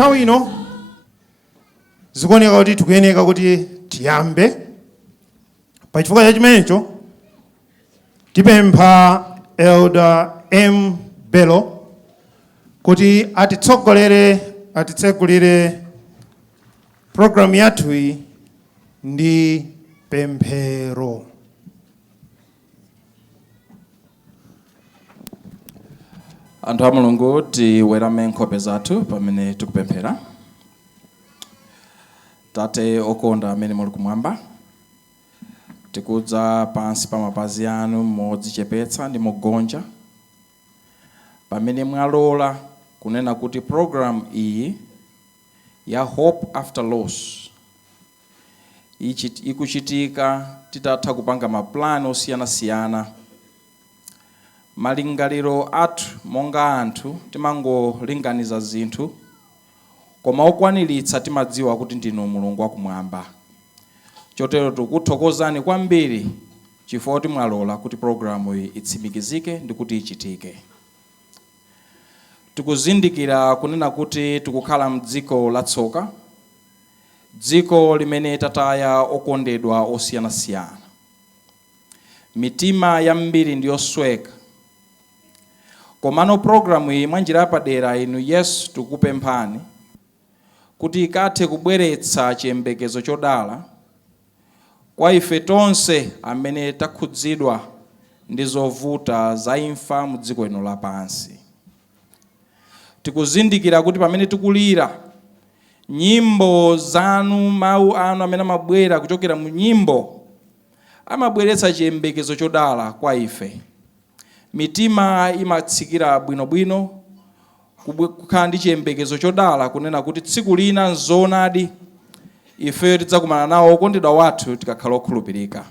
nthawi ino zikuoneka kuti tikuyeneka kuti tiyambe. Pa chifukwa cha chimenecho tipempha Elder M. Bello kuti atitsegulire programu yathu ndi pemphero. Anthu a Mulungu tiwerame nkhope zathu pamene tikupemphera. Tate okonda amene muli kumwamba, tikudza pansi pa mapazi anu modzichepetsa ndi mogonja pamene mwalola kunena kuti program iyi ya Hope After Loss ikuchitika titatha kupanga maplani osiyanasiyana. Malingaliro athu monga anthu timangolinganiza zinthu, koma okwaniritsa timadziwa kuti ndinu Mulungu wakumwamba. Chotero tikuthokozani kwambiri chifukwa kuti mwalola kuti programu iyi itsimikizike ndi kuti ichitike. Tikuzindikira kunena kuti tikukhala mdziko latsoka, dziko limene tataya okondedwa osiyanasiyana. Mitima yambiri ndi yosweka. Komano programu iyi mwanjira yapadera inu Yesu tikupemphani kuti ikathe kubweretsa chiyembekezo chodala kwa ife tonse amene takhudzidwa ndi zovuta za imfa mu dziko lino lapansi. Tikuzindikira kuti pamene tikulira, nyimbo zanu, mawu anu amene amabwera kuchokera mu nyimbo amabweretsa chiyembekezo chodala kwa ife. Mitima imatsikira bwinobwino kukhala ndi chiyembekezo chodala kunena kuti tsiku lina nzoonadi ife tidzakumana nawo okondedwa wathu tikakhala okhulupirika.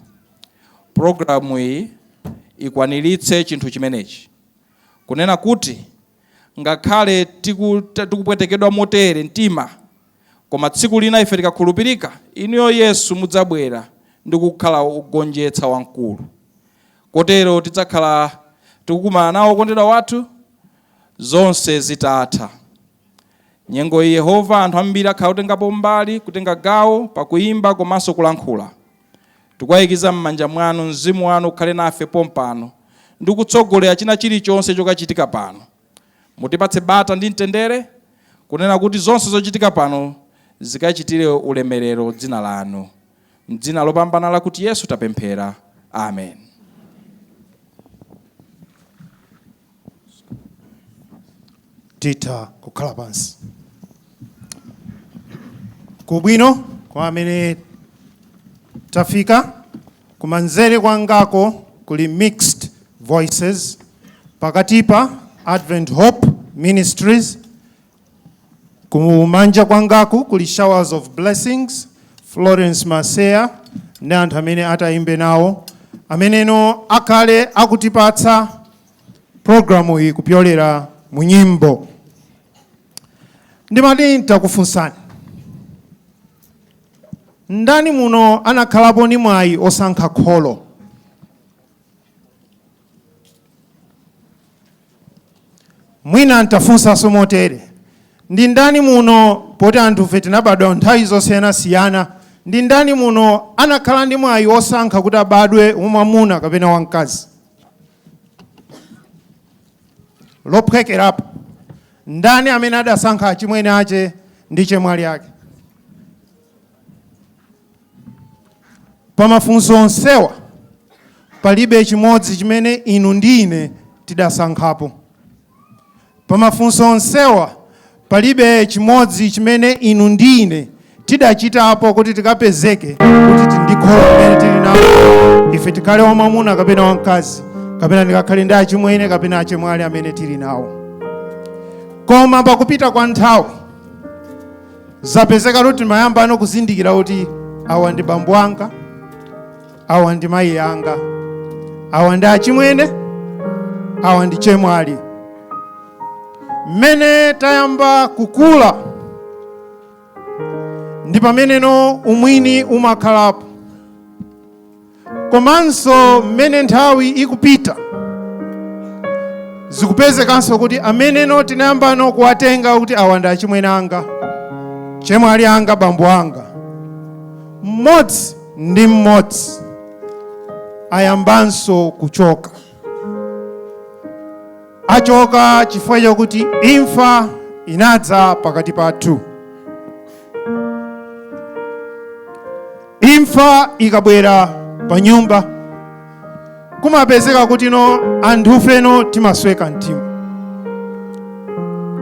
Programu iyi ikwaniritse chinthu chimenechi, kunena kuti ngakhale tikupwetekedwa motere mtima, koma tsiku lina ife tikakhulupirika, inuyo Yesu mudzabwera ndi kukhala ugonjetsa wamkulu. Kotero tidzakhala tikukumana nawo okondedwa wathu zonse zitatha. Nyengo iyi Yehova, anthu ambiri akhala kutengapo mbali, kutenga gawo pakuimba komanso kulankhula. Tikuwayikiza m'manja mwanu, mzimu wanu ukhale nafe pompano ndi kutsogolera china chilichonse chokachitika pano. Mutipatse bata ndi mtendere kunena kuti zonse zochitika pano zikachitire ulemerero dzina lanu. M'dzina lopambana la kuti Yesu tapemphera. Amen. Tita kukhala pansi. Kubwino kwa amene tafika kumanzere kwangako kuli mixed voices pakatipa Advent Hope Ministries. Kumanja kwangaku kuli Showers of Blessings, Florence Masea ndi anthu amene ataimbe nawo, ameneno akale akutipatsa programu iyi kupyolera mu nyimbo. Ndimati ntakufunsani, ndani muno anakhalapo ni mwayi osankha kholo? Mwina ntafunsanso motere, ndi ndani muno, poti anthu fe tinabadwa nthawi zosiyanasiyana, ndi ndani muno anakhala ndi mwayi osankha kuti abadwe wamwamuna kapena wamkazi? Lophwekerapo, ndani amene adasankha chimwene ache ndi chemwali ake? Pamafunso onsewa palibe chimodzi chimene inu ndi ine tidasankhapo. Pamafunso onsewa palibe chimodzi chimene inu ndi ine tidachitapo kuti tikapezeke kuti ndi kholo limene tili nawo, ife tikhale wamwamuna kapena wamkazi, kapena ndikakhale ndi achimwene kapena achemwali amene tili nawo. Koma pakupita kwa nthawi zapezeka kuti mayamba ano kuzindikira kuti awa ndi bambo anga, awa ndi mayi anga, awa ndi achimwene, awa ndi chemwali. Mmene tayamba kukula ndi pameneno umwini umakhalapo. Komanso mmene nthawi ikupita zikupezekanso kuti ameneno tinayambano kuwatenga kuti awa ndi achimwene anga, chemwali anga bambo anga mmodzi ndi mmodzi ayambanso kuchoka. Achoka chifukwa chokuti imfa inadza pakati pathu. Imfa ikabwera pa nyumba kumapezeka kuti no anthu feno timasweka mtima.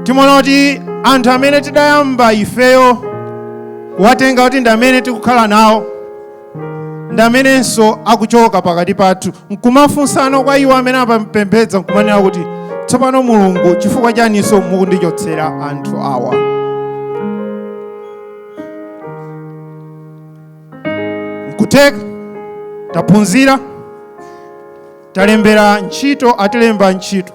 Timaona kuti anthu amene tidayamba ifeyo kuwatenga kuti ndi amene tikukhala nawo ndi amenenso akuchoka pakati pathu. Nkumafunsana kwa iwo amene apempedza nkumanena kuti tsopano Mulungu chifukwa chaninso mukundichotsera anthu awa. Nkuteka taphunzira talembera ntchito atilemba ntchito.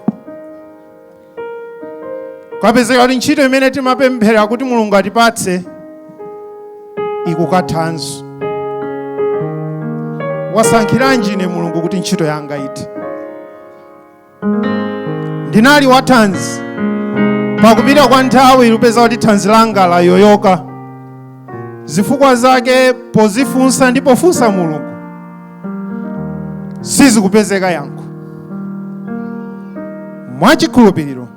Kwapezeka kuti ntchito imene timapemphera kuti Mulungu atipatse ikukathanso. Wasankhiranji ine Mulungu kuti ntchito yanga iti? Ndinali wathanzi pakupita kwa nthawi ilupeza kuti thanzi langa layoyoka. Zifukwa zake pozifunsa ndi pofunsa Mulungu sizikupezeka yankho. Mwachikhulupiriro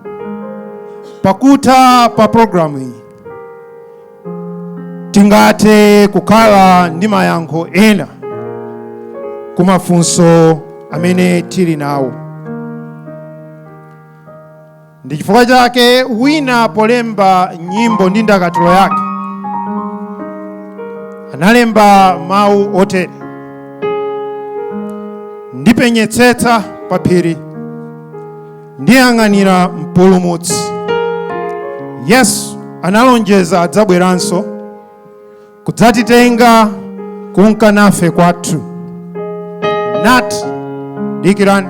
pakutha pa programu iyi tingathe kukhala ndi mayankho ena kumafunso amene tili nawo. Ndi chifukwa chake wina polemba nyimbo ndi ndakatulo yake analemba mawu otere: ndipenyetsetsa pa phiri, ndiyang'anira mpulumutsi. Yesu analonjeza adzabweranso kudzatitenga kunka nafe kwathu. Nati dikirani,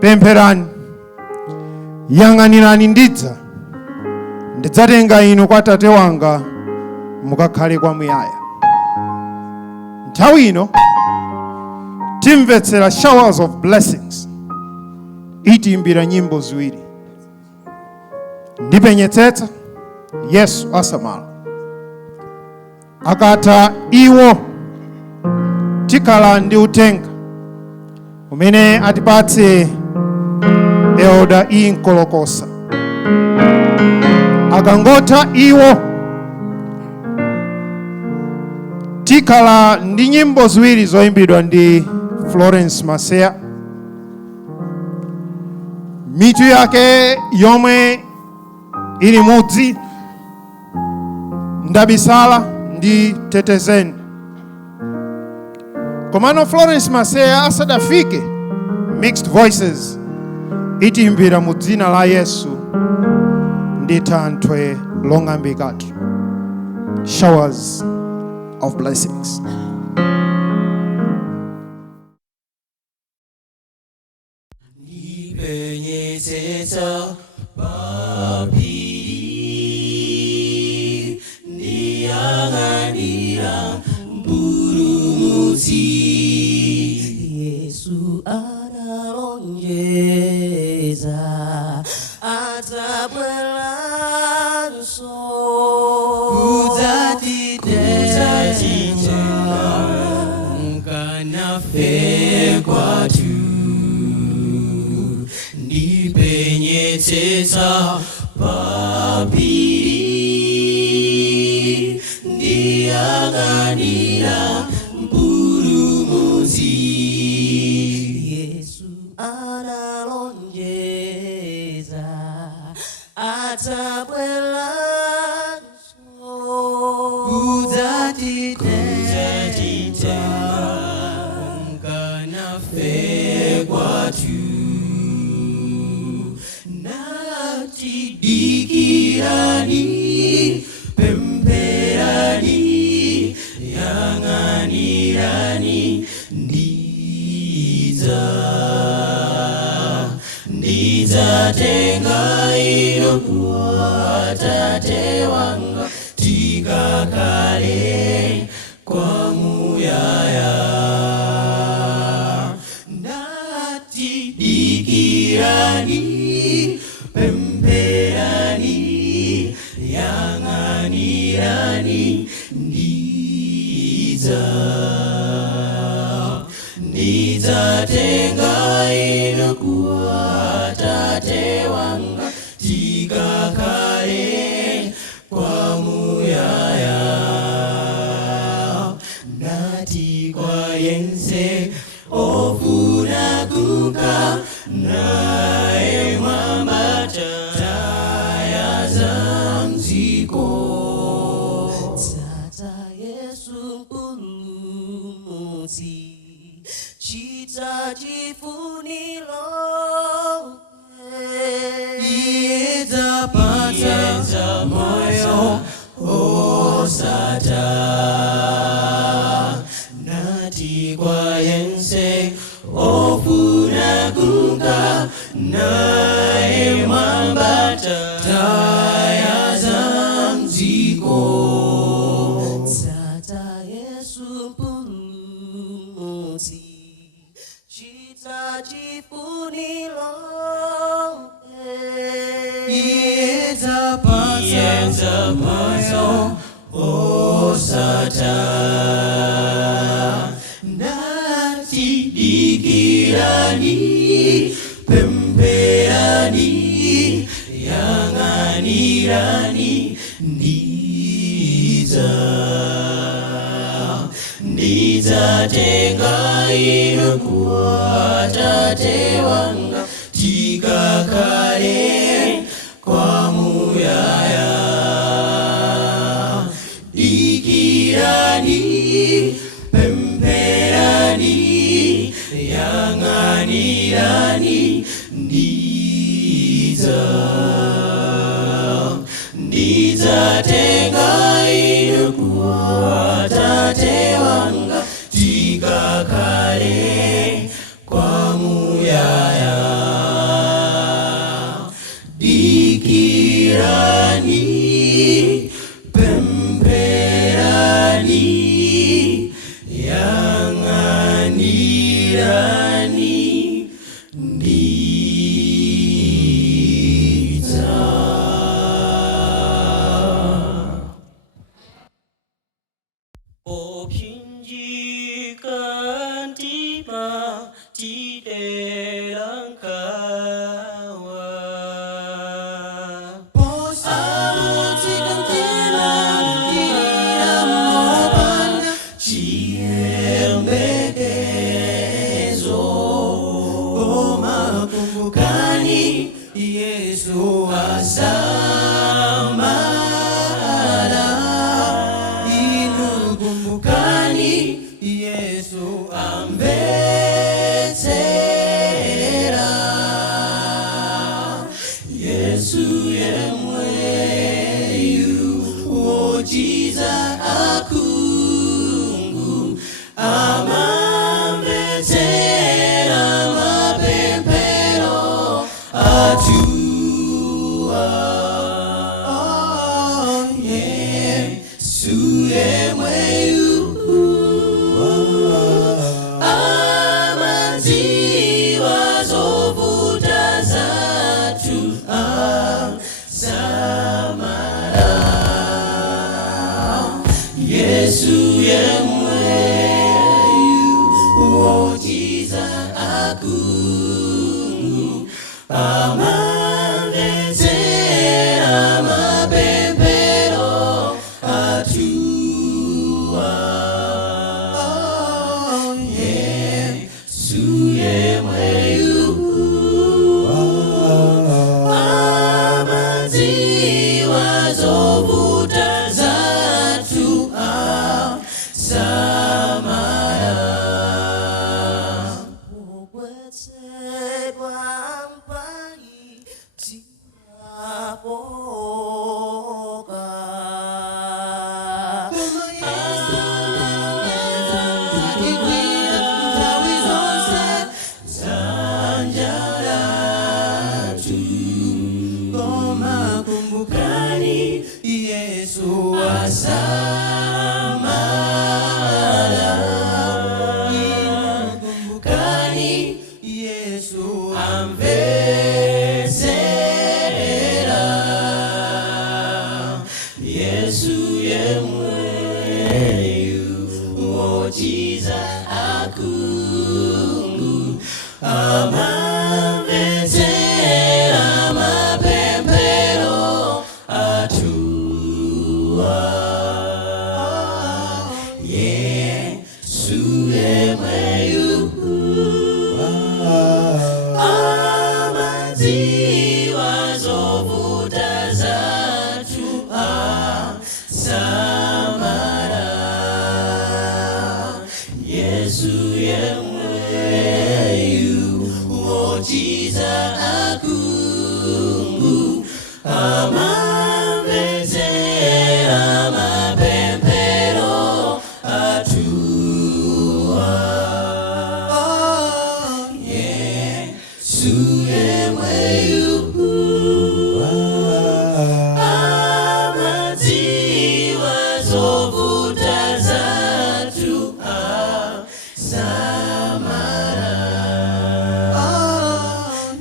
pempherani, yang'anirani, ndidzatenga inu kwa Tate wanga mukakhale kwamuyaya. Nthawi ino timvetsera showers of blessings itiimbira nyimbo ziwiri: ndipenyetsetsa, Yesu asamala. Akatha iwo tikhala ndi utenga umene atipatse Elder Nkolokosa. Akangotha iwo tikhala ndi nyimbo ziwiri zoyimbidwa ndi Florence Maseya. Mitu yake yomwe ili mudzi, ndabisala ndi tetezeni. Komano Florence Maseya asadafike, Mixed Voices itiimbira mu dzina la Yesu ndi Thanthwe long'ambikatu. Showers of blessings. Ndipenyetsetsa paphiri, ndiyang'anira mpulumutsi. Yesu analonjeza adzabweranso kudzatitenga kunka nafe kwathu. Ndipenyetsetsa paphiri, ndiyang'anira mpulumutsi. Yesu analonjeza adzabweranso kudzatitenga kunka nafe kwathu. Nati dikirani, pempherani, yang'anirani, ndidzatenga inu kwa Tate wanga tikakhale kwamuyaya. Nati dikirani, pempherani, yang'anirani, Tate wanga tikakale kwamuyaya. Nati kwa yense ofuna kuka naye mwambata taya za mziko. Tata Yesu mpulumutsi chita chifunilo Yezapata moyo osata. Nati kwa yense ofuna kuka naye mwambata taya za mziko. Tata Yesu mpulumutsi chita chifunilo Yezapata moyo osata. Nati dikirani pemberani yanganirani ndizatenga inu kwa Tate wanga tikakale kwamuyaya. Dikirani pemberani yanganirani ndizatenga inu kwa Tate wanga tikakale kwamuyaya. Dikirani pemberani yanganirani opinjika ntima tidelankawa Yesu asamala inu kumbukani Yesu ambetsera. Yesu yemweyu wochiza akungu amambetsera mapempero atu. Yesu yemweyu wochiza akungu amambetsera mapempero atua. Yesu yemweyu amadziwa zovuta zatu samara. Ogwetsedwa mpai tinapoka ntawi zonse zanjaratu. Koma kumbukani Yesu asamala. Kumbukani Yesu amvetsera. Yesu yemweyu wochiza akungu amamvetsera amadziwa zovuta zathu asamala. Yesu yemweyu wochiza akhungu, amamvetsera mapemphero athuwa. Yesu yemweyu amadziwa zovuta zathu asamala.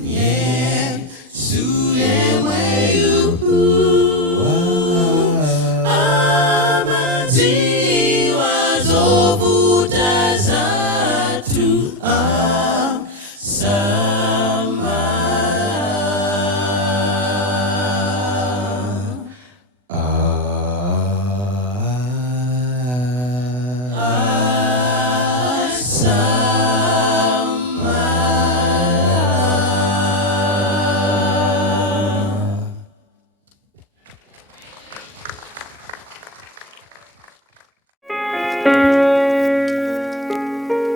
Yesu yemweyu amadziwa zovuta zathu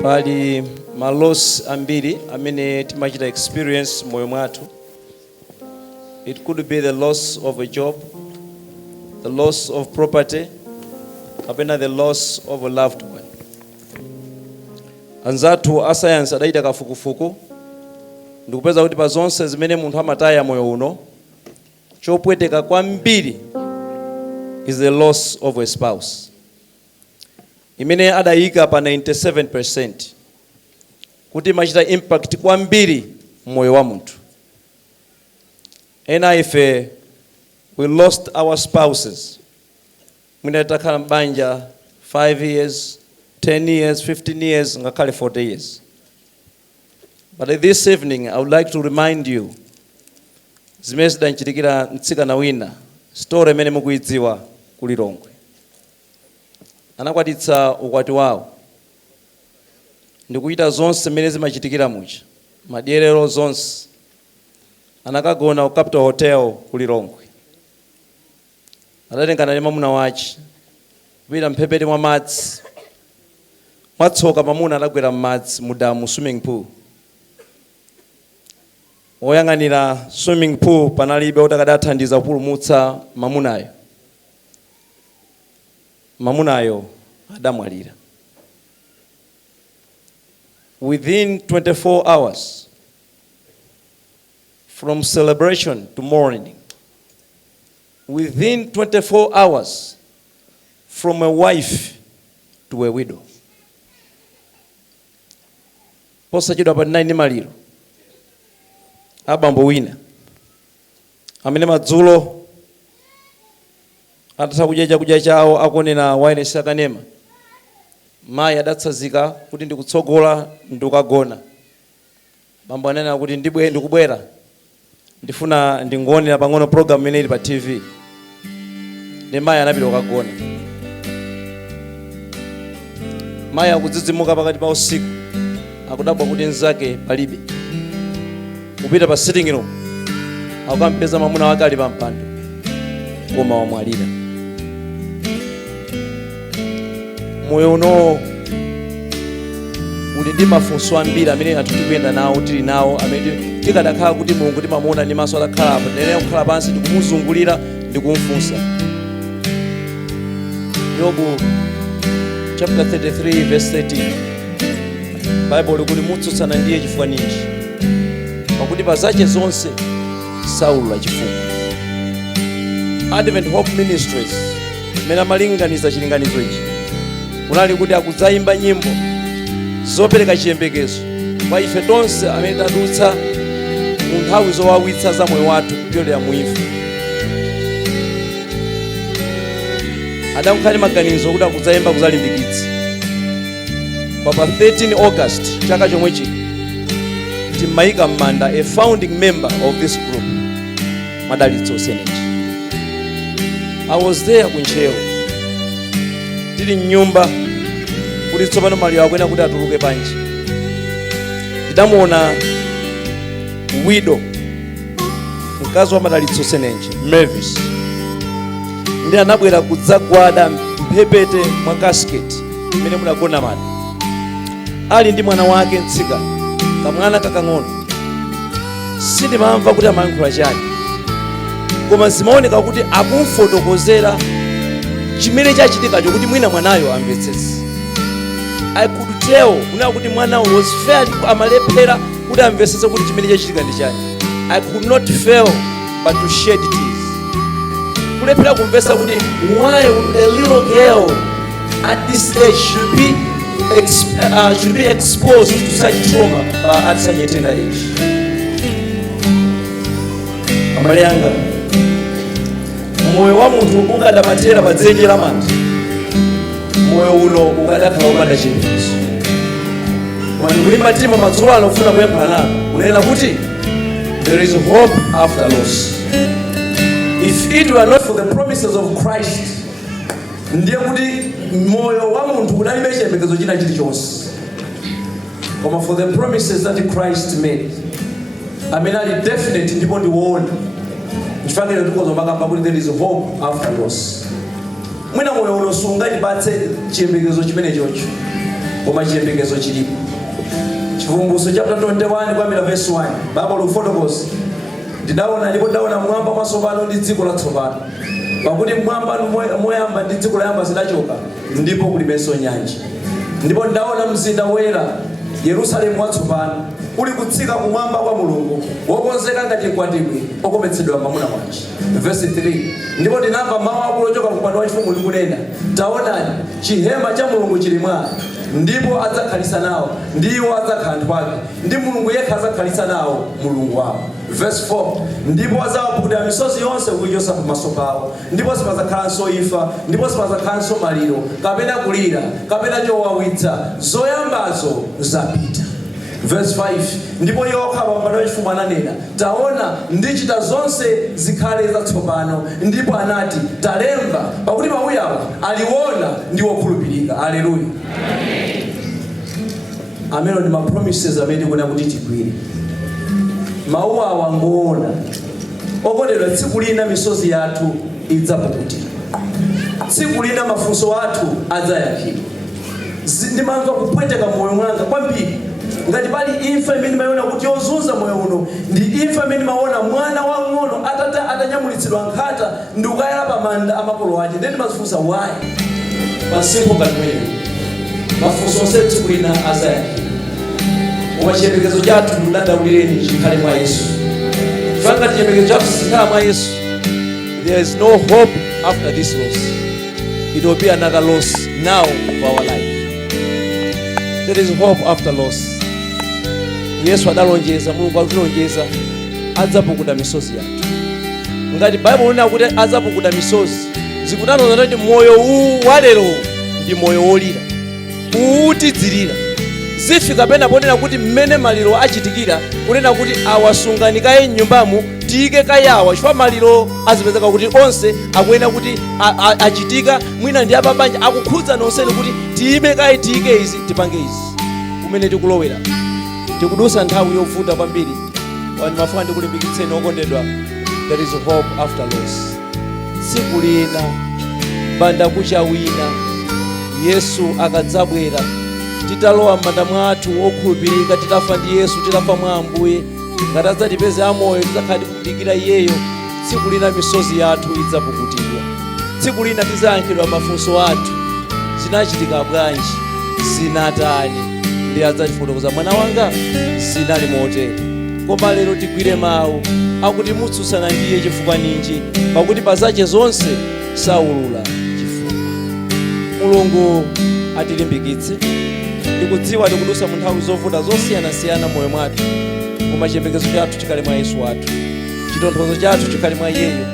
pali maloss ambiri amene timachita experience moyo mwathu. It could be the loss of a job, the loss of property, kapena the loss of a loved one. Anzathu a science adaita kafukufuku ndikupeza kuti pa zonse zimene munthu amataya moyo uno, chopweteka kwambiri is the loss of a spouse, imene adayika pa 97% kuti machita impact kwambiri moyo wa munthu. Ena ife we lost our spouses. Mwina takhala mbanja 5 years, 10 years, 15 years, ngakhale 40 years. But this evening I would like to remind you zimene zidanchitikira mtsikana wina, story imene mukuidziwa kuli Longwe. Anakwatitsa ukwati wawo ndikuita zonse zimene zimachitikira mucha, madyerero zonse. Anakagona ku Capital Hotel kuli Longwe. Adatengana ndi mwamuna wace kupita mphepete mwa madzi. Mwatsoka mwamuna adagwera m'madzi mudamu swimming pool. Oyang'anira swimming pool panalibe kuti akadathandiza kupulumutsa mwamunayo. Mwamunayo adamwalira. Within 24 hours from celebration to mourning, within 24 hours from a wife to a widow. Posachedwa pa 9 maliro abambo wina amene madzulo atatha kudya chakudya chawo akonena wireless akanema, mayi adatsanzika kuti ndikutsogola ndikagona. Bambo anena kuti ndikubwera, ndifuna ndingonera pang'ono program imene ili pa TV. Ndi mayi anapita kukagona. Mayi akudzidzimuka pakati pa usiku akudabwa kuti nzake palibe. Kupita pa sitting room akukampeza mwamuna wake ali pa mpando koma wamwalira. Moyo uno uli ndi mafunso ambiri amene anthu tikuyenda nawo, tili nawo, amene tikadakhala kuti Mulungu timamuona ndi maso adakhala apa, ndene kukhala pansi ndikumuzungulira ndikumfunsa. Yobu chapter 33 verse 13, Bible likuti mutsutsana ndiye chifukwa ninji, pakuti pa zache zonse saulula chifukwa. Adventist Hope Ministries mena malinganiza chilinganizo ichi kunali kuti akudzayimba nyimbo zopereka chiyembekezo kwa ife tonse amene tadutsa mu nthawi zowawitsa za moyo wathu kupyolera muimfa. Adamukhale maganizo kuti akudzayimba kuzalimbikitsa. Pa 13 August chaka chomwe chino timayika m'manda a founding member of this group, Madalitso Senate. I was there kunchewo tili mnyumba kuti tsopano Maliro akwena kuti atuluke panji. Ndidamuona widow mkazi wa madalitso senenje Mavis, ndi anabwera kudzagwada mphepete mwa casket imene munagona mati, ali ndi mwana wake mtsikana, kamwana kakang'ono. Sindimamva kuti amayankhula chani, koma zimaoneka kuti akumfotokozera chimene chachitikacho kuti mwina mwanayo amvetsetse. I could tell kunena kuti mwanayo was fairly amalephera kuti amvetsetse kuti chimene chachitika ndi chani. I could not fail but to shed tears. Kulephera kumvetsa kuti why a little girl at this age should be exposed to such trauma at such a tender age. Amale anga, moyo wa munthu ukadamatera pa dzenje la manda, moyo uno ukadakhala wopanda chiyembekezo. Koma ndikulimba mtima madzulo ano ufuna kuyemphera nanu kunena kuti there is hope after loss. If it were not for the promises of Christ, ndiye kuti moyo wa munthu unalibe chiyembekezo china chilichonse. Koma for the promises that Christ made, amene ali definite ndipo ndiwona, chifukwa tikuzomakamba kuti there is hope after loss. Mwina moyo uno sungatipatse chiyembekezo chimene chocho, koma chiyembekezo chilipo. Chivumbulutso chapter 21 kwambira verse 1, Bible ufotokoza, ndidaona mwamba mwatsopano ndi dziko latsopano, pakuti mwamba moyamba ndi dziko loyamba zidachoka, ndipo kulibenso nyanja. Ndipo ndaona mzinda woyera Yerusalemu watsopano uli kutsika kumwamba kwa Mulungu, wokonzeka ngati mkwatibwi okometsedwa mwamuna wake. Verse 3, ndipo ndinamva mawu akulu ochoka ku mpando wachifumu likunena, taonani chihema cha Mulungu chili mwa, ndipo adzakhalisa nawo, ndiwo adzakhala anthu ake, ndi Mulungu yekha adzakhalisa nawo Mulungu wawo. Verse 4, ndipo adzawapukuta misozi yonse kuichotsa pamaso pawo, ndipo sipadzakhalanso imfa, ndipo sipadzakhalanso maliro, kapena kulira, kapena chowawitsa, zoyambazo zapita. Verse 5, ndipo yokha pa mpando wachifumu ananena, taona ndichita zonse zikhale zatsopano, ndipo anati, talemba, pakuti mawu awa aliwona ndi wokhulupirika. Haleluya. Amene ndi ma promises amene kuna kuti tigwire. Mawu awa ngoona, okondedwa, tsiku lina misozi yathu idzapukutira, tsiku lina mafunso athu adzayankidwa. Ndimamva kupweteka moyo mwanga kwambiri, ngati pali imfa imene mayona kuti yozunza moyo uno, ndi imfa imene maona mwana wang'ono atanyamulitsidwa nkhata ndi ukayala pa manda amakolo ake. Then mafunsa why? Pasimpo kalimene mafunso onse tsiku lina adzayankidwa. Koma chiyembekezo chathu ndidandaulireni chikhale mwa Yesu. Chifukwa chiyembekezo chathu sikhala mwa Yesu, there is no hope after this loss. It will be another loss now of our life. There is hope after loss. Yesu adalonjeza, Mulungu akulonjeza, adzapukuta misozi yathu. Ngati Bible linena kuti adzapukuta misozi, zikutanthauza kuti moyo uwu walero ndi moyo wolira, utidzirira. Zifika pena ponena kuti mmene maliro achitikira, kunena kuti awasunganikaye m'nyumbamo tiyike kayawa, chifukwa maliro azipezeka kuti onse akuyenera kuti achitika, mwina ndi apabanja akukhudza nonsenu kuti tiyime kaye tiyike izi tipange izi. Kumene tikulowera tikudusa nthawi yovuta kwambiri. Wani mafuna ndikulimbikitseni okondedwa, there is hope after loss. Tsiku lina banda kucha wina Yesu akadzabwera, titalowa m'manda mwathu okhulupirika, titafa ndi Yesu, titafa mwa Ambuye, ngati adzatipeze amoyo tidzakhala tikudikira Iyeyo. Tsiku lina misozi yathu idzapukutidwa, tsiku lina tidzayankhidwa mafunso athu, zinachitika bwanji, zinatani, ndi adzatifotokoza, mwana wanga zinali motere. Koma lero tigwire mawu akuti mutsutsana ndiye chifukwa ninji, pakuti pa zache zonse saulula chifukwa. Mulungu atilimbikitse. Ndikudziwa tikudusa mu nthawi zovuta zosiyanasiyana moyo mwathu, koma chiyembekezo chathu chikhale mwa Yesu wathu, chitonthozo chathu chikhale mwa Iyeyo.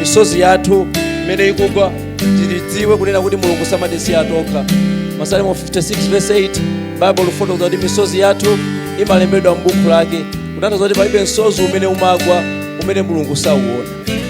Misozi yathu imene ikugwa tidziwe kunena kuti Mulungu samadesiya atokha. Masalimo 56 verse 8, Bible ifotokoza kuti misozi yathu imalembedwa m'buku lake, kutanthauza kuti palibe msozi umene umagwa umene Mulungu sauona.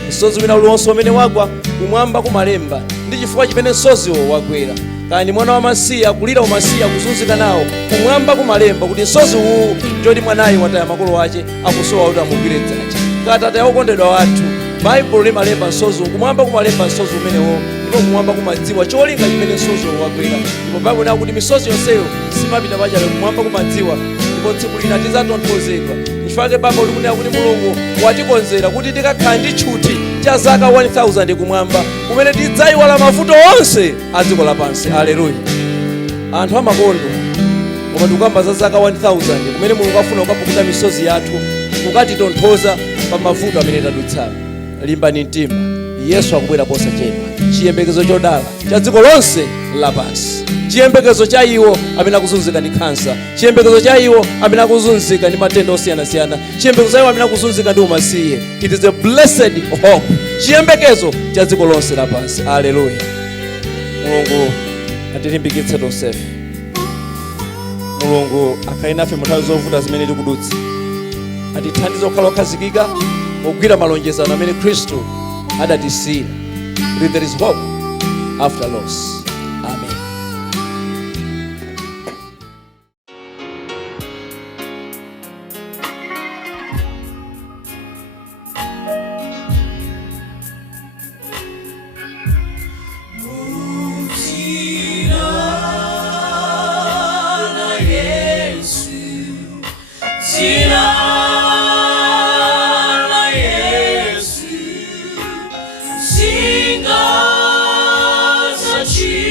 Msozi wina uliwonse umene wagwa kumwamba kumalemba ndi chifukwa chimene msoziwo wagwera. Kandi mwana wamasiye akulira umasiye akuzunzika nawo, kumwamba kumalemba kuti msozi uwu ndiwoti mwanayi wataya makolo ake, akusowa kuti amugwire dzanja. Atate okondedwa wathu, Bible limalemba msozi kumwamba, kumalemba msozi umenewo, ndipo kumwamba kumadziwa cholinga chimene msozi wagwira. Ndipo Bible nakuti misozi yonseyo simapita pachabe, kumwamba kumadziwa, ndipo tsiku lina tidzatonthozedwa. Chifukwa Bible likunena kuti Mulungu watikonzera kuti tikakhala ndi tchuthi cha zaka 1000 kumwamba, kumene tidzayiwala mavuto onse a dziko lapansi. Haleluya. Anthu amakondo, koma tikukamba za zaka 1000 kumene Mulungu afuna kukapukuta misozi yathu, kukatitonthoza pa mavuto amene tadutsayo. Limbani mtima, Yesu akubwera posachedwa. Chiyembekezo chodala cha dziko lonse lapansi, chiyembekezo cha iwo amene akuzunzika ndi kansa, chiyembekezo cha iwo amene akuzunzika ndi matenda osiyanasiyana, chiyembekezo cha iwo amene akuzunzika ndi umasiye. It is a blessed hope, chiyembekezo cha dziko lonse lapansi. Haleluya. Mulungu atilimbikitse tonsefe. Mulungu akhale nafe mu nthawi zovuta zimene tikudutsa, atithandize kukhala okhazikika kugwira malonjezano amene Khristu adatisiyira. There is hope after loss. Amen. Sing us a cheer.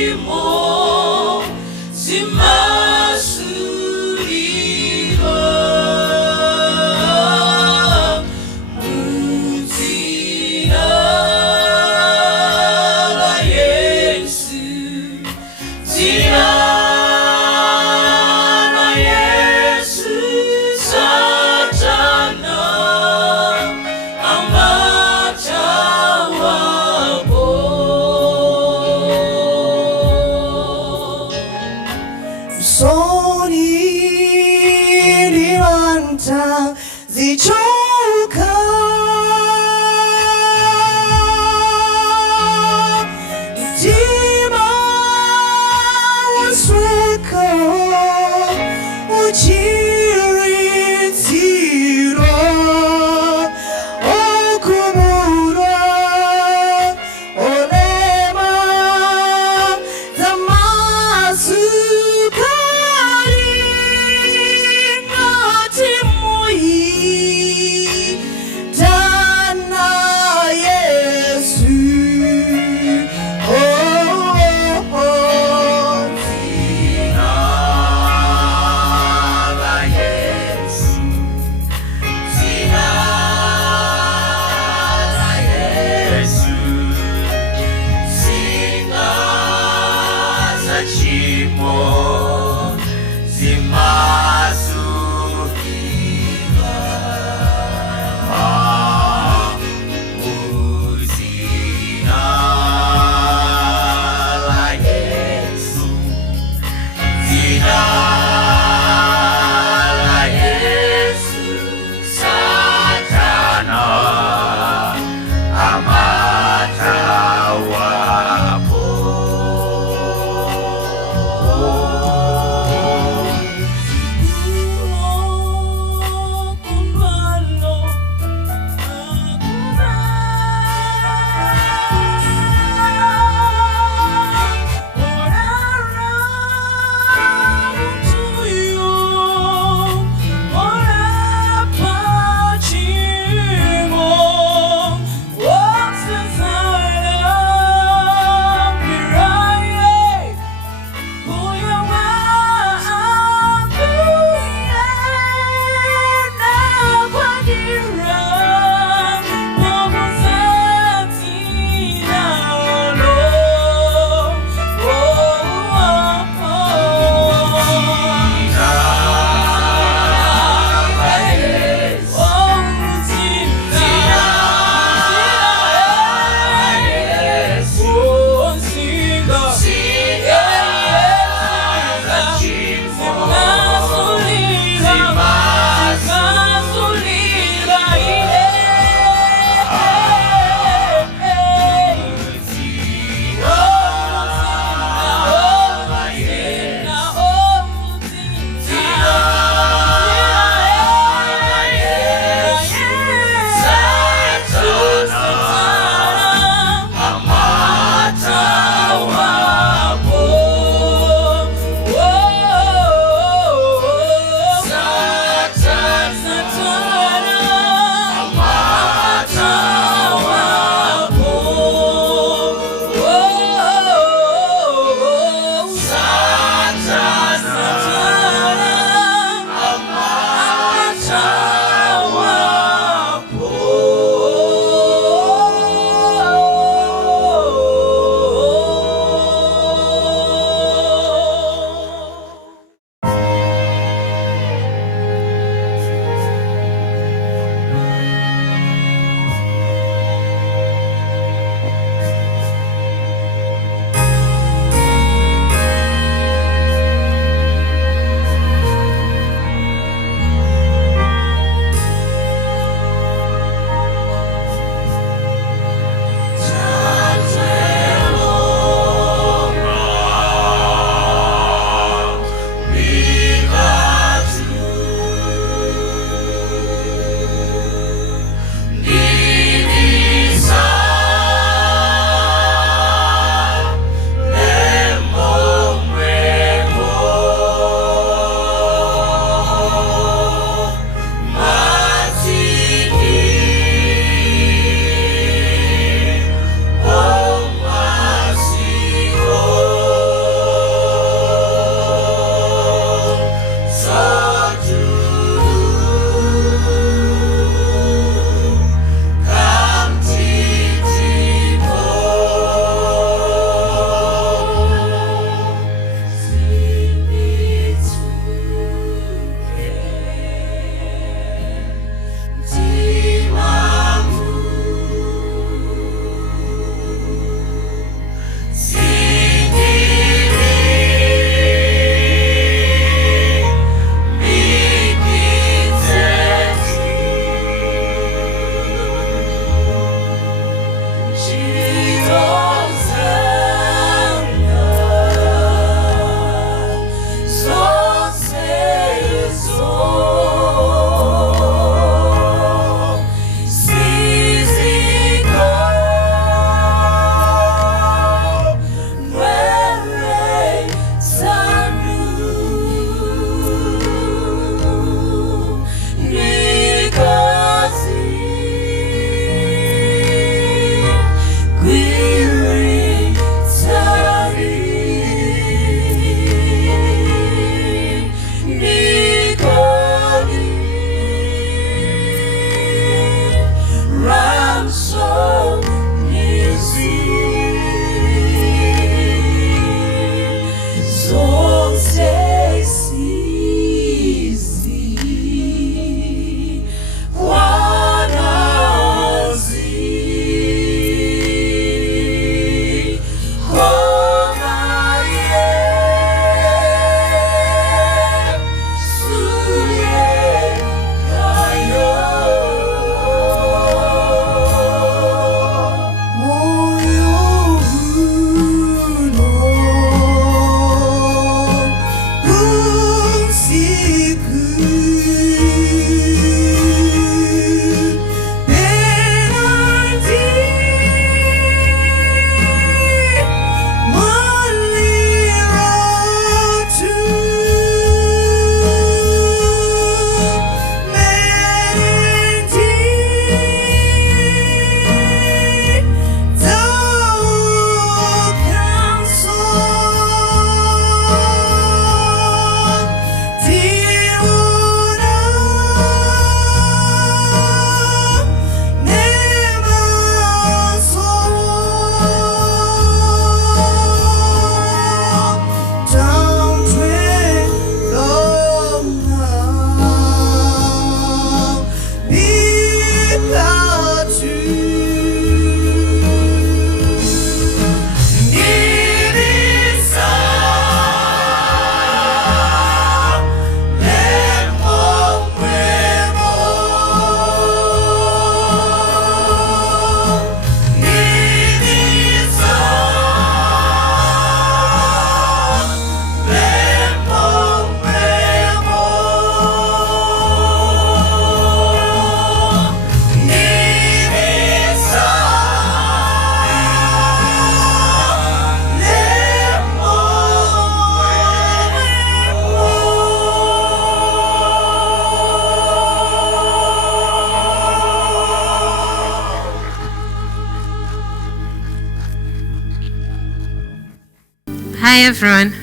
Hi everyone.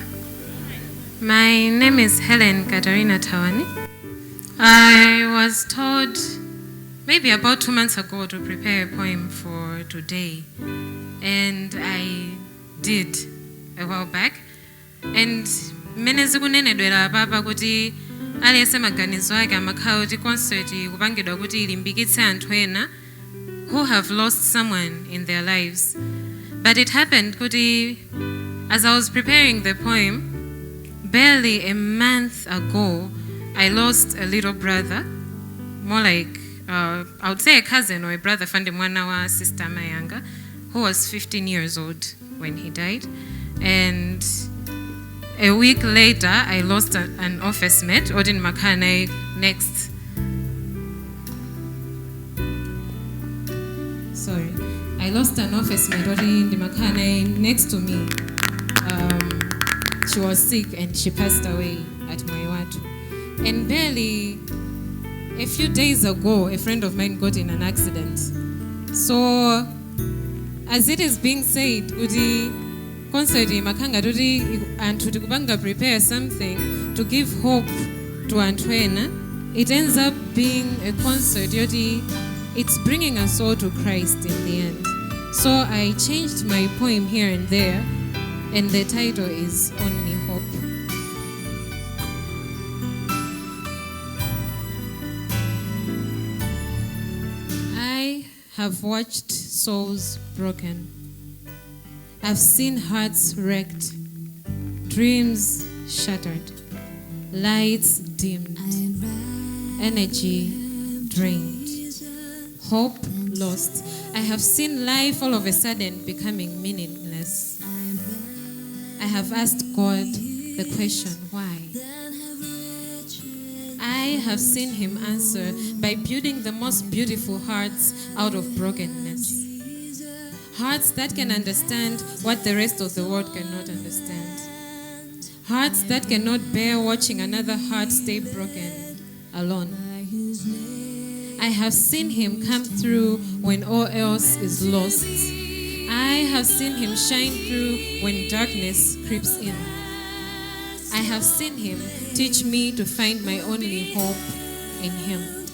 My name is Helen Katarina Tawani. I was told maybe about 2 months ago to prepare a poem for today, and I did a while back. And menezi kunenedwera papa kuti aliyese maganizo ake amakhala kuti concert kupangidwa kuti ilimbikitse anthu ena who have lost someone in their lives. But it happened kuti as I was preparing the poem, barely a month ago, I lost a little brother, more like, I would say a cousin or a brother, Fandi mwana wa sister Mayanga, who was 15 years old when he died. And a week later, I lost an office mate, Odin Makane, next. Sorry. I lost an office mate, Odin Makane, next to me. She was sick and she passed away at Maiwatu. And barely a few days ago, a friend of mine got in an accident. So, as it is being said, Udi concert makanga Udi and to kubanga prepare something to give hope to Antwena, it ends up being a concert. It's bringing us all to Christ in the end. So I changed my poem here and there. And the title is Only Hope. I have watched souls broken. I've seen hearts wrecked, dreams shattered, lights dimmed, energy drained, hope lost. I have seen life all of a sudden becoming meaningless. I have asked God the question, why? I have seen him answer by building the most beautiful hearts out of brokenness. Hearts that can understand what the rest of the world cannot understand. Hearts that cannot bear watching another heart stay broken alone. I have seen him come through when all else is lost. I have seen him shine through when darkness creeps in. I have seen him teach me to find my only hope in him.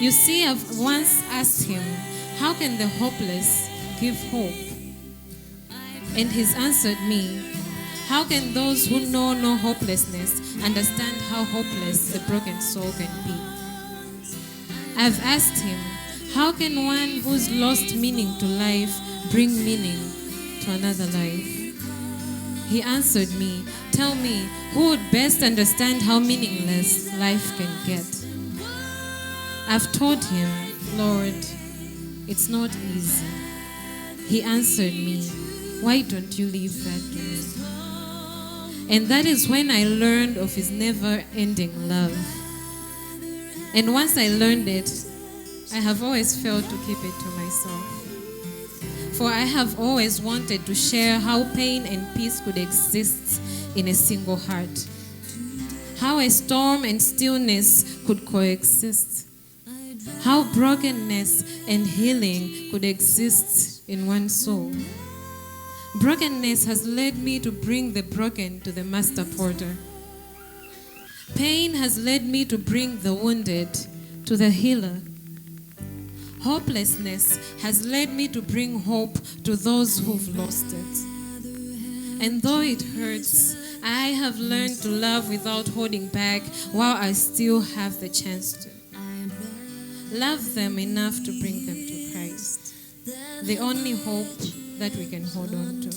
You see, I've once asked him, how can the hopeless give hope? And he's answered me, how can those who know no hopelessness understand how hopeless the broken soul can be? I've asked him, how can one who's lost meaning to life bring meaning to another life? He answered me, tell me, who would best understand how meaningless life can get? I've told him, Lord, it's not easy. He answered me, why don't you leave that to me? And that is when I learned of his never-ending love. And once I learned it, I have always failed to keep it to myself. For I have always wanted to share how pain and peace could exist in a single heart. How a storm and stillness could coexist. How brokenness and healing could exist in one soul. Brokenness has led me to bring the broken to the master porter. Pain has led me to bring the wounded to the healer. Hopelessness has led me to bring hope to those who've lost it. And though it hurts, I have learned to love without holding back while I still have the chance to. Love them enough to bring them to Christ, the only hope that we can hold on to.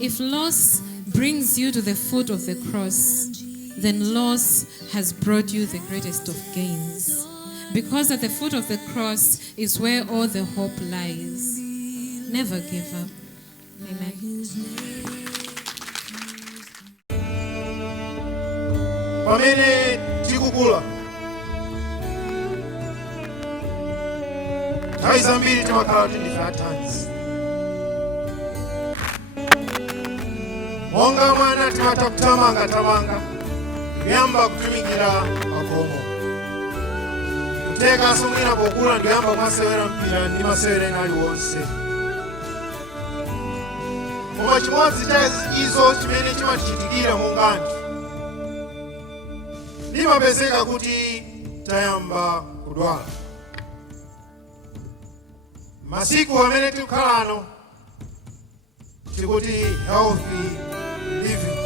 If loss brings you to the foot of the cross, then loss has brought you the greatest of gains. Because at the foot of the cross is where all the hope lies. Never give up. Amen. Pamene tikukula, nthawi zambiri timakhala kuti ndife athanzi. Monga mwana timatha kuthamanga kuyamba kutumikira pakomo. Kuteka asungina pokula ndiyamba kumasewera mpira ndi masewera ena aliwonse. koma chimodzi cha izo chimene chimatichitikira monga anthu, limapezeka kuti tayamba kudwala. Masiku amene tikukhala ano tikuti healthy living,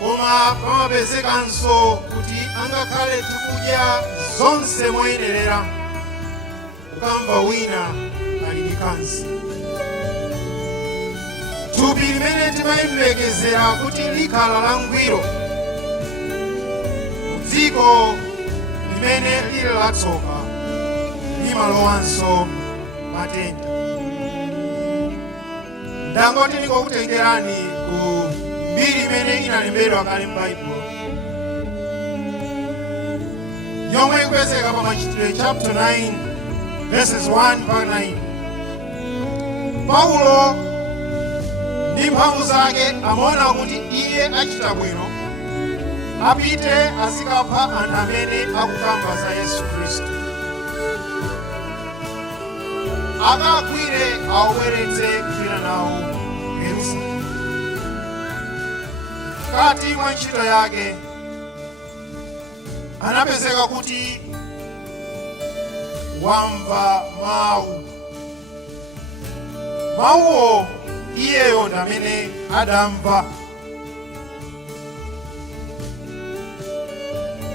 koma pamapezekanso kuti angakhale tikudya zonse moyenerera, ukamva wina ali ndi kansa. Thupi limene timayembekezera kuti likhala langwiro dziko limene lili latsoka limalowanso matenda. Ndangoti ndikukutengerani ku mbiri imene inalembedwa kale m'Baibulo, yomwe ikupezeka pa Machitidwe chapter 9 verses 1 mpaka 9. Paulo ndi mphamvu zake amaona kuti iye achita bwino apite azikapha anthu amene akukamba za Yesu Khristu, akagwire awabweretse kupita nawo ku Yerusalemu. Kati mwa ntchito yake anapezeka kuti wamva mawu. Mawuwo iyeyo ndi amene adamva.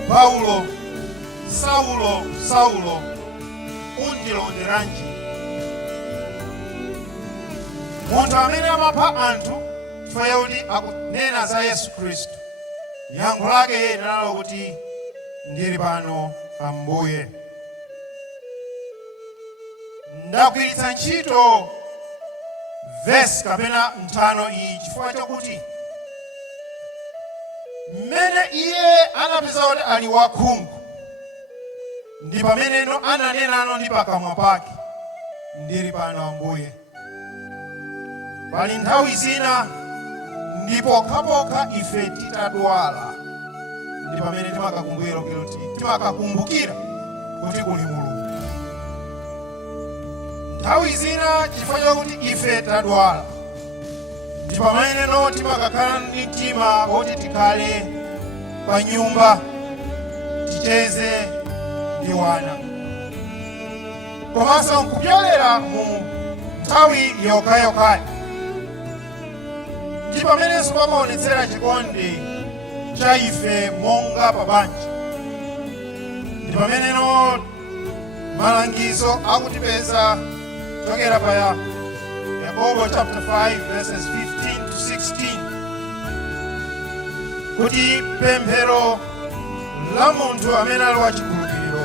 Paulo, Saulo, Saulo, undilonderanji? Munthu amene amapha anthu chifukwa chakuti akunena za Yesu Khristu, yankho lake linalo kuti ndili pano Ambuye. Ndagwiritsa ntchito vesi kapena nthano iyi chifukwa chakuti mmene iye anapeza kuti ali wakhungu ndi pameneno ananenano ndi pakamwa pake, ndili pano Ambuye. Pali nthawi zina ndi pokhapokha ife titadwala ndi pamene timakakumbukira kuti kuli Mulungu. Nthawi zina chifukwa chakuti ife tadwala ndi pameneno timakakhala ndi mtima woti tikhale pa nyumba ticheze ndi wana. Komanso nkupyolera mu nthawi yokhayokhayo ndi pamenenso pamaonetsera chikondi cha ife monga pa banja, ndi pameneno malangizo akutipeza chokera pa Yakobo chapter 5 verses 15 to 16 kuti pemphero la munthu amene ali wachikhulupiriro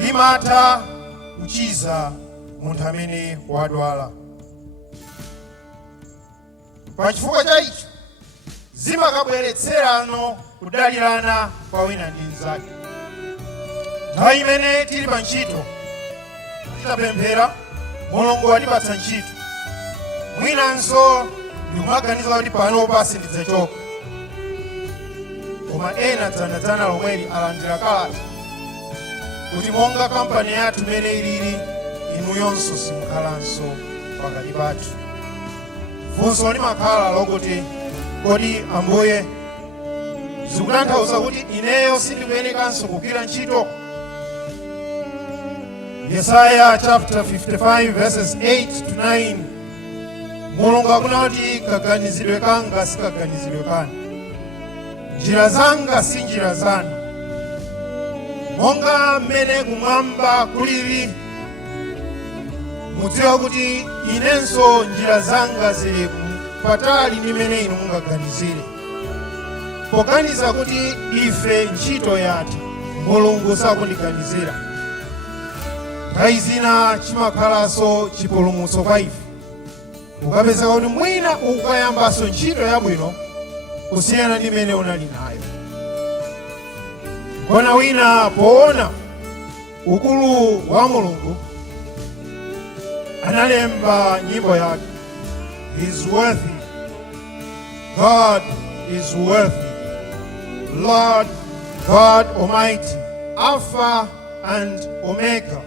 limatha kuchiza munthu amene wadwala. Pa chifukwa cha icho zimakabweretserano kudalirana kwa wina ndi mnzake. Nthawi imene tili pa ntchito titapemphera, Mulungu watipatsa ntchito, mwinanso ndikumaganiza kuti pano pasi ndidzachoka, koma ena dzanadzana lomweli alandira kalata kuti monga kampani yathu imene ilili, inuyonso simukhalanso pakati pathu. Funso limakhala lokuti kodi Ambuye zikutanthauza kuti ineyo sindikuyenekanso kugwira ntchito? Yesaya chapter 55 verses 8 to 9, Mulungu akunena kuti kaganizidwe kanga si kaganizidwe kanu, njira zanga si njira zanu. Monga mmene kumwamba kulili, mudziwa kuti inenso njira zanga zili patali ndi mmene inu mungaganizire. Poganiza kuti ife ntchito yathu, Mulungu sakundiganizira. Nthawi zina chimakhalanso chipulumutso kwa ife, ukapeza kuti mwina ukayambanso ntchito yabwino kusiyana ndi mmene unali nayo. Kona wina poona ukulu wa Mulungu analemba nyimbo yake, He's worthy, God is worthy, Lord God Almighty, Alpha and Omega,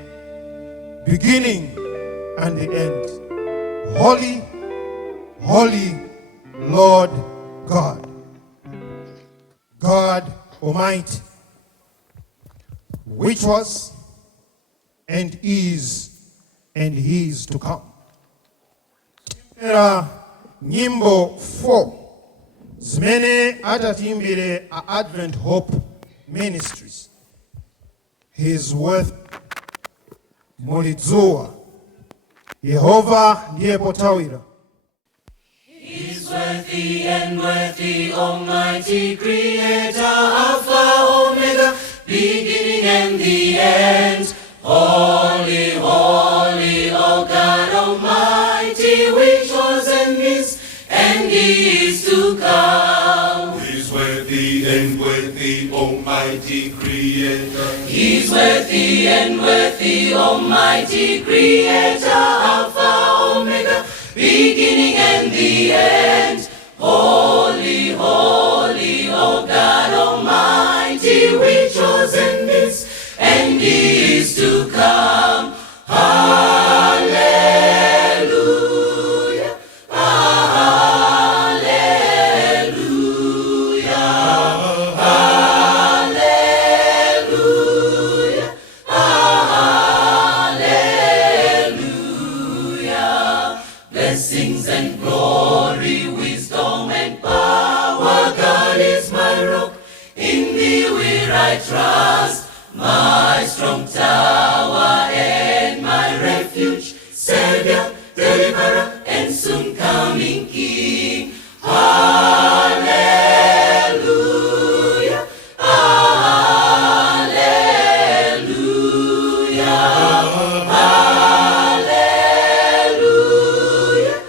beginning and the end. Holy, holy Lord God, God Almighty, which was and is to come. Era nyimbo 4 zimene atatimbire a Advent Hope Ministries. His worth mulidzuwa Yehova ndiye potawira. He's worthy and worthy, Almighty Creator, Alpha, Omega, beginning and the end. Holy, holy, O God Almighty, which was and is to come. He's worthy and worthy, Almighty Creator. He's worthy and worthy, Almighty Creator, Alpha, Omega, beginning and the end. Holy, holy, O God Almighty, which was and is to come. Hallelujah, hallelujah, hallelujah, hallelujah. Blessings and glory, wisdom and power, God is my rock, in thee will I trust. My strong tower and my refuge, Savior, deliverer, and soon coming King. Hallelujah, hallelujah, hallelujah,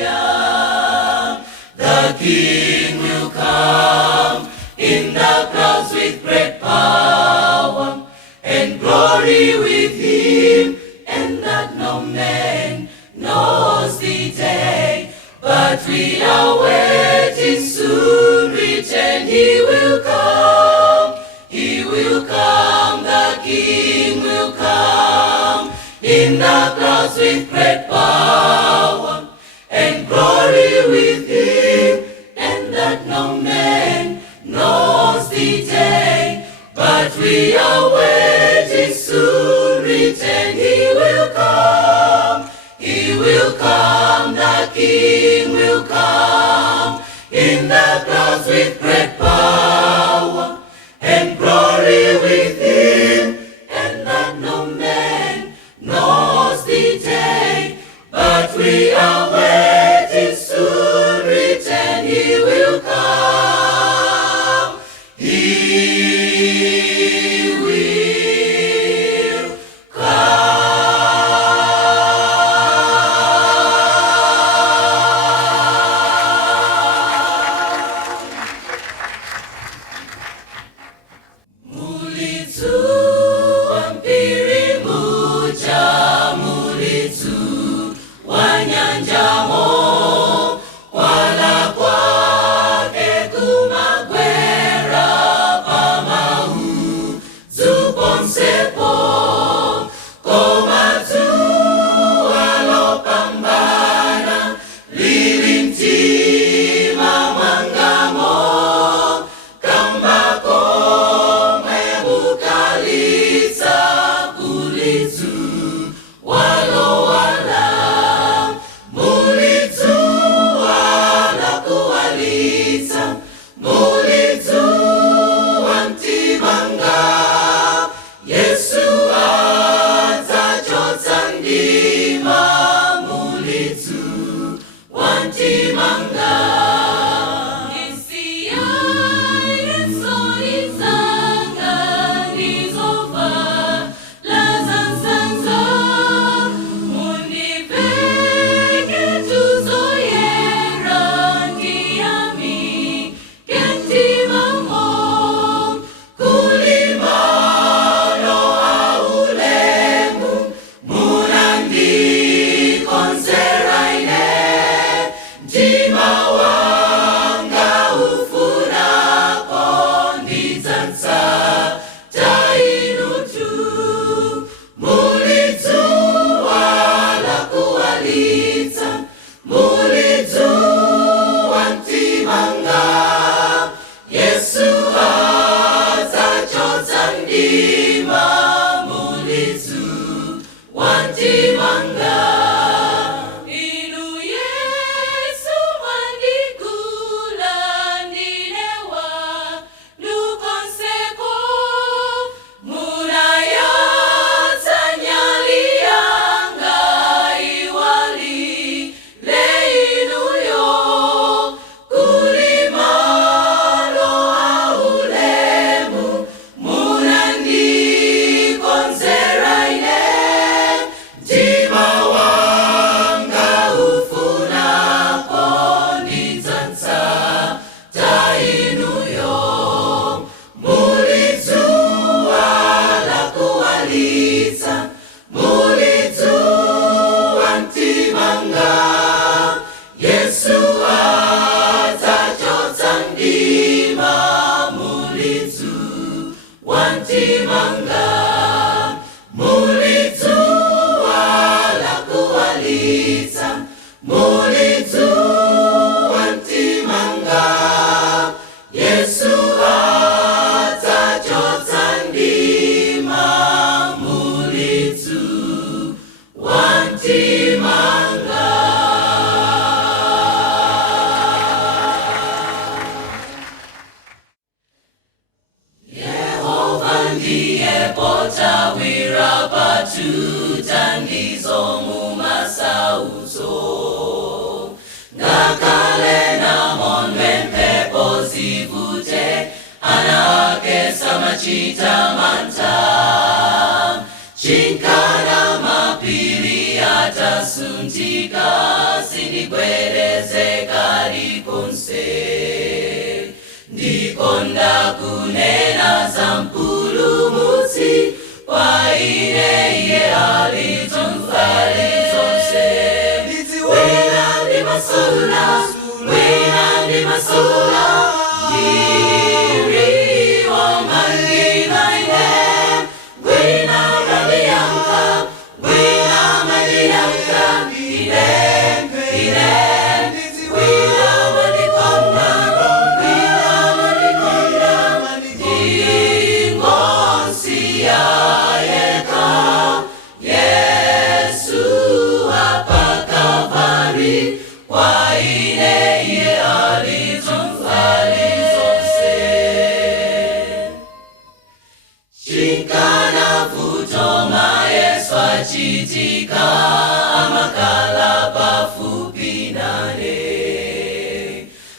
hallelujah. The King will come in the clouds with great power and glory with him, and that no man knows the day, but we are waiting soon return. He will come, the King will come in the clouds with great power and glory with him, and that no man knows the day, but we are waiting soon return. He will come, the King will come in the clouds with great power and glory with him, and that no man knows the day, but we are waiting soon return. He will come, he will come. Mulitu ampiri muja, mulitu wanyanjamo, wala kwake kumagwera pamau, zupomsepo, komatu alopambana, lilintima mwangamo, kambako mebukalitsa kulitu, walo wala, mulitu wala kuwalitsa, mulitu wantimanga, Yesu atachotsa ndima, mulitu wantimanga. Tainutu wantimanga, mulituwa la kuwalitsa, mulituwa ntimanga, Yesu atachotsa ndima, mulitu wantimanga. Yehova ndiye potawira patutandizo mumasauzo, ngakale namondwe mpepo zivute, anake samachita manta, chinkana mapiri atasuntika, sindigwereze kalikonse, ndikonda kunena za mpulumutsi, kwa ine iye alitumfalizonse. Wena ndi masula, wena ndi masula, ndiri wamangina ine, wena mandiyanka, wena mandiyanka, ine, ine, wena mandikonda, wena mandikonda, ndingonsi yayeka, Yesu hapa Kalvari, kwa ine iye alitumfalizonse. Chinkana vutoma Yesu achitika, amakala pafupi nane,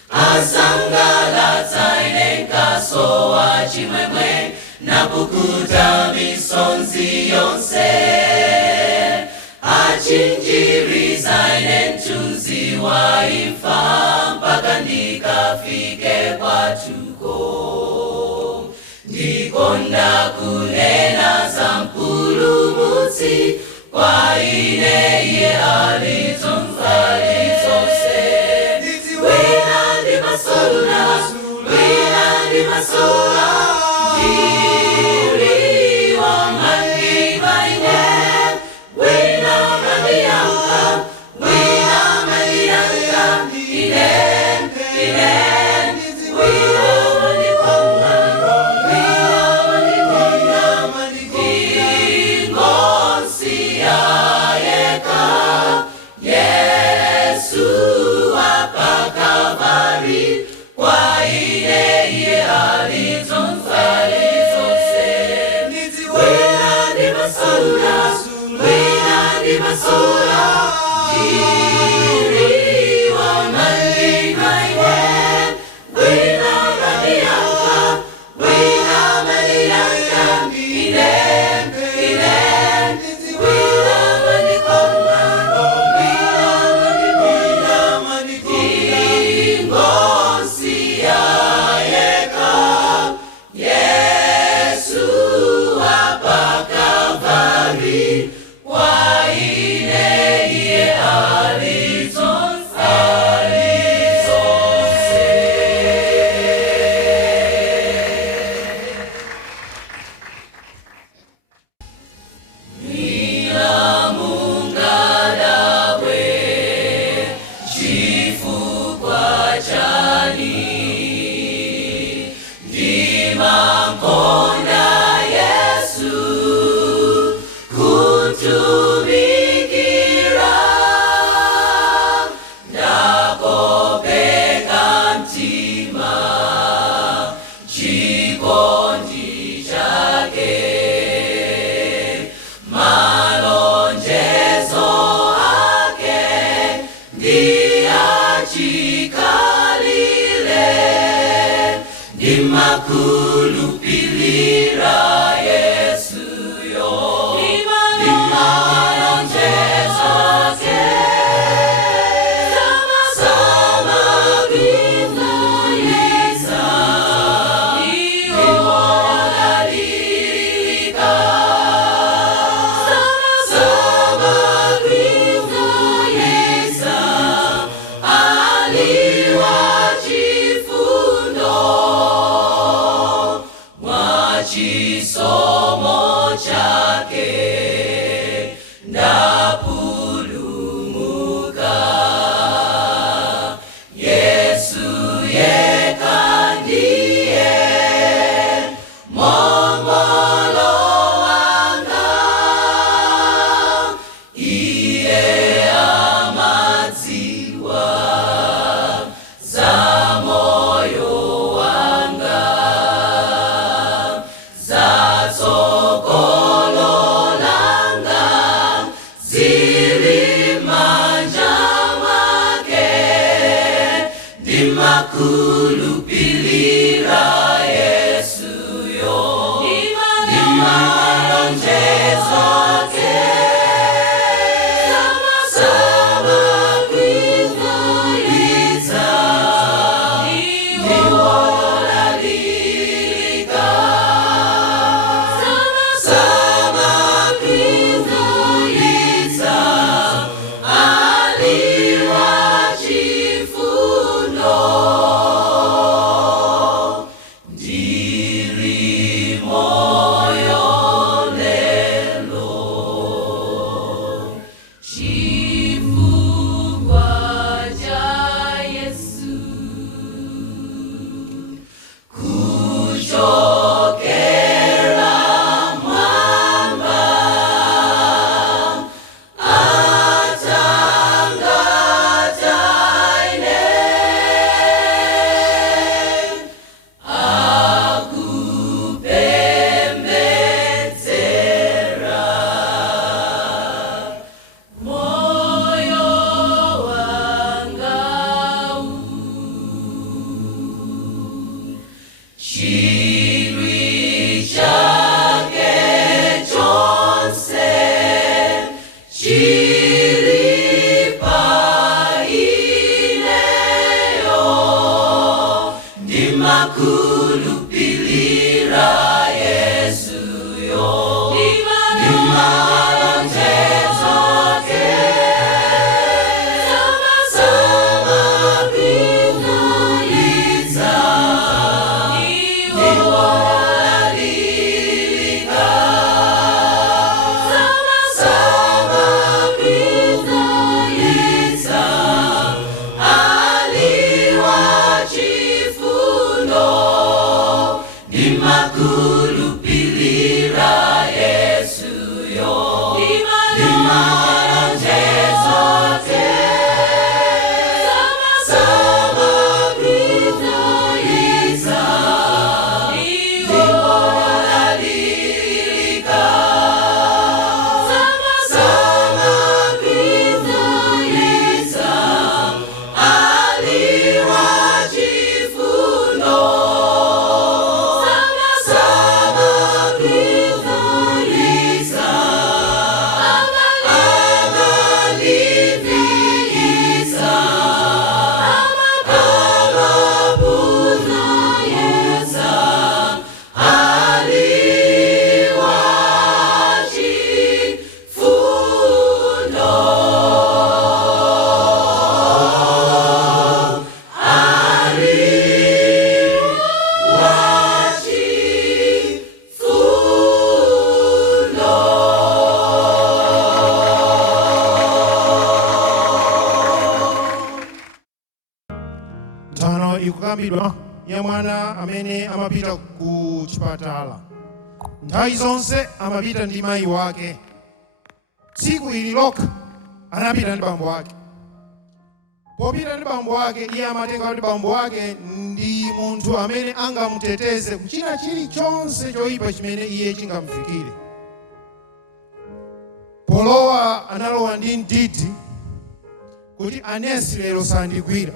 asangalatsa ine nkaso wa chimwemwe, napukuta misonzi yonse, achinjiriza ine mtunzi wa imfa, mpaka ndikafike kwatuko. Ndikonda kunena za mpulumutsi, kwa ine iye alitumfalizonse. Wena ndi masula, wena ndi masula, ndiri wamangina ine, wena mandiyanka, wena mandiyanka, ine, ine, wena mandikonda, wena mandikonda, ndingonsi yayeka, Yesu hapa Kalvari, kwa ine iye alitumfalizonse. Wena ndi masula, wena ndi masula, ndiri wamangina ine, wena mandiyanka, wena mandiyanka, ine, ine, wena mandikonda, wena mandikonda, ndingonsi yayeka, Yesu hapa Kalvari, kwa ine iye alitumfalizonse. Nila mungadawe, chifukwa chani, ndimakonda Yesu, kuntumikira, ndakopeka mtima, chikondi chake, malonjezo ake ndiachikalile, ndimakulupilira Yesuyo, ndimalonjezo ake, sama gwina Yesa, iwo lalilika, sama gwina Yesa, aliwa chifundo, chisomo chake ndapulumuka. Yesu yekha ndiye mongolo wanga, iye amadziwa za moyo wanga, za tsogolo langa zili manja mwake, ndimakhulupirira Yesuyo, ndimalonjezo ake samagwizalitsa, ndiwolalika samagwizalitsa, aliwa chifundo. Ndiri moyo lelo, chifukwa cha Yesu. Kuchokera mwamba atangataine, akupembedzera moyo wanga chidwi chake chonse chili pa ineyo, ndimakhulupirira Yesuyo, ndimalonjezo ake samagwizalitsa, ndiwolalika samagwizalitsa, aliwa chifundo, ndimakhulupirira Yesuyo, ndimalonjezo ake samagwizalitsa, ndiwolalika samagwizalitsa, aliwa chifundo, samagwizalitsa, amalimbikitsa, amapuzayetsa, aliwa chifundo, aliwa chifundo. Nthano ikukambidwa ya mwana amene amapita ku chipatala. Nthawi zonse amapita ndi mayi wake. Tsiku ili lokha anapita ndi bambo wake. Popita ndi bambo wake, iye amatenga kuti bambo wake ndi munthu amene angamuteteze kuchita chilichonse choyipa chimene iye chingamfikire. Polowa analowa ndi mdidi kuti anesi lero sandigwira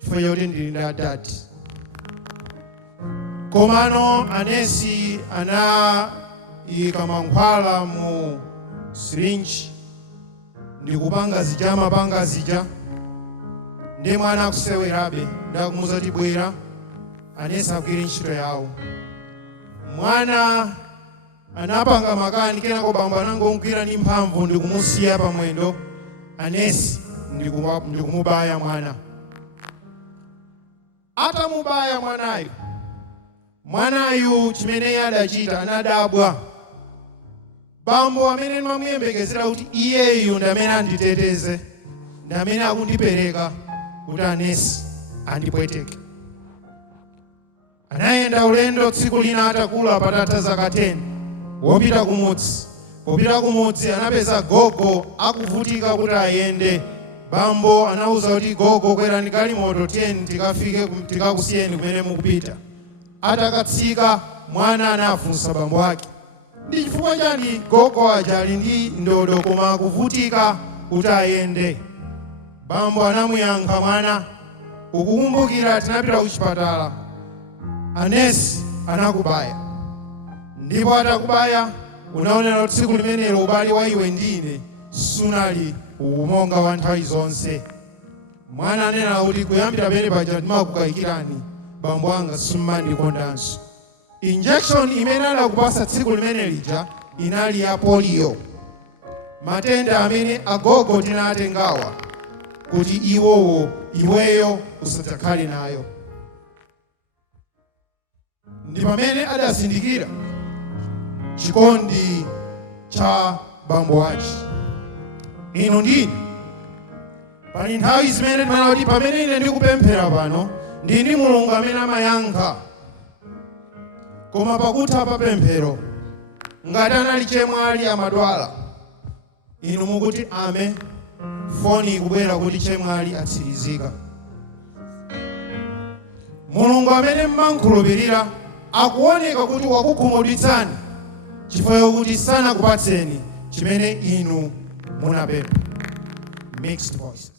chifukwa choti ndili ndi adadi. Komano anesi anayika mankhwala mu syringe ndikupanga zija amapanga zija, ndi mwana akusewerabe. Ndakumuza kuti bwera, anesi agwire ntchito yawo. Mwana anapanga makani, kenako bambo anangomugwira ndi mphamvu ndikumusiya pamwendo. Anesi ndikumubaya mwana. Atamubaya mwanayo, mwanayu chimene yadachita anadabwa. Bambo amene ndimamuyembekezera kuti iyeyu ndamene anditeteze, ndamene akundipereka kuti anesi andipweteke. Anayenda ulendo tsiku lina atakula patatha zaka 10 wopita kumudzi. Popita kumudzi anapeza gogo akuvutika kuti ayende. Bambo anauza kuti gogo kwerani galimoto tiyeni tikafike tikakusiyeni kumene mukupita. Atakatsika mwana anafunsa bambo ake, ndi chifukwa chani gogo aja ali ndi ndodo koma akuvutika kuti ayende? Bambo anamuyankha, mwana, ukukumbukira tinapita kuchipatala, anesi anakubaya, ndipo atakubaya unaonera tsiku limenelo ubale wa iwe ndine sunali umonga wa nthawi zonse. Mwana anena kuti kuyambira pene paja ndimakukayikirani bambo anga simmandikondanso. Injection imene anakupasa tsiku limene lija inali ya polio, matenda amene agogo tinatengawa kuti iweyo usadzakhale nayo. Ndi pamene adazindikira chikondi cha bambo wace. Ino ndine pali nthawi zimene timana kuti pamene ine ndikupemphera pano ndi Mulungu amene amayankha, koma pakutha pa pemphero ngati anali chemwali amadwala, inu mukuti ame, foni ikubwera kuti chemwali atsirizika. Mulungu amene mmankhulupirira akuoneka kuti wakukhumudwitsani chifukwa chokuti sanakupatseni chimene inu munapempha. Mixed voices.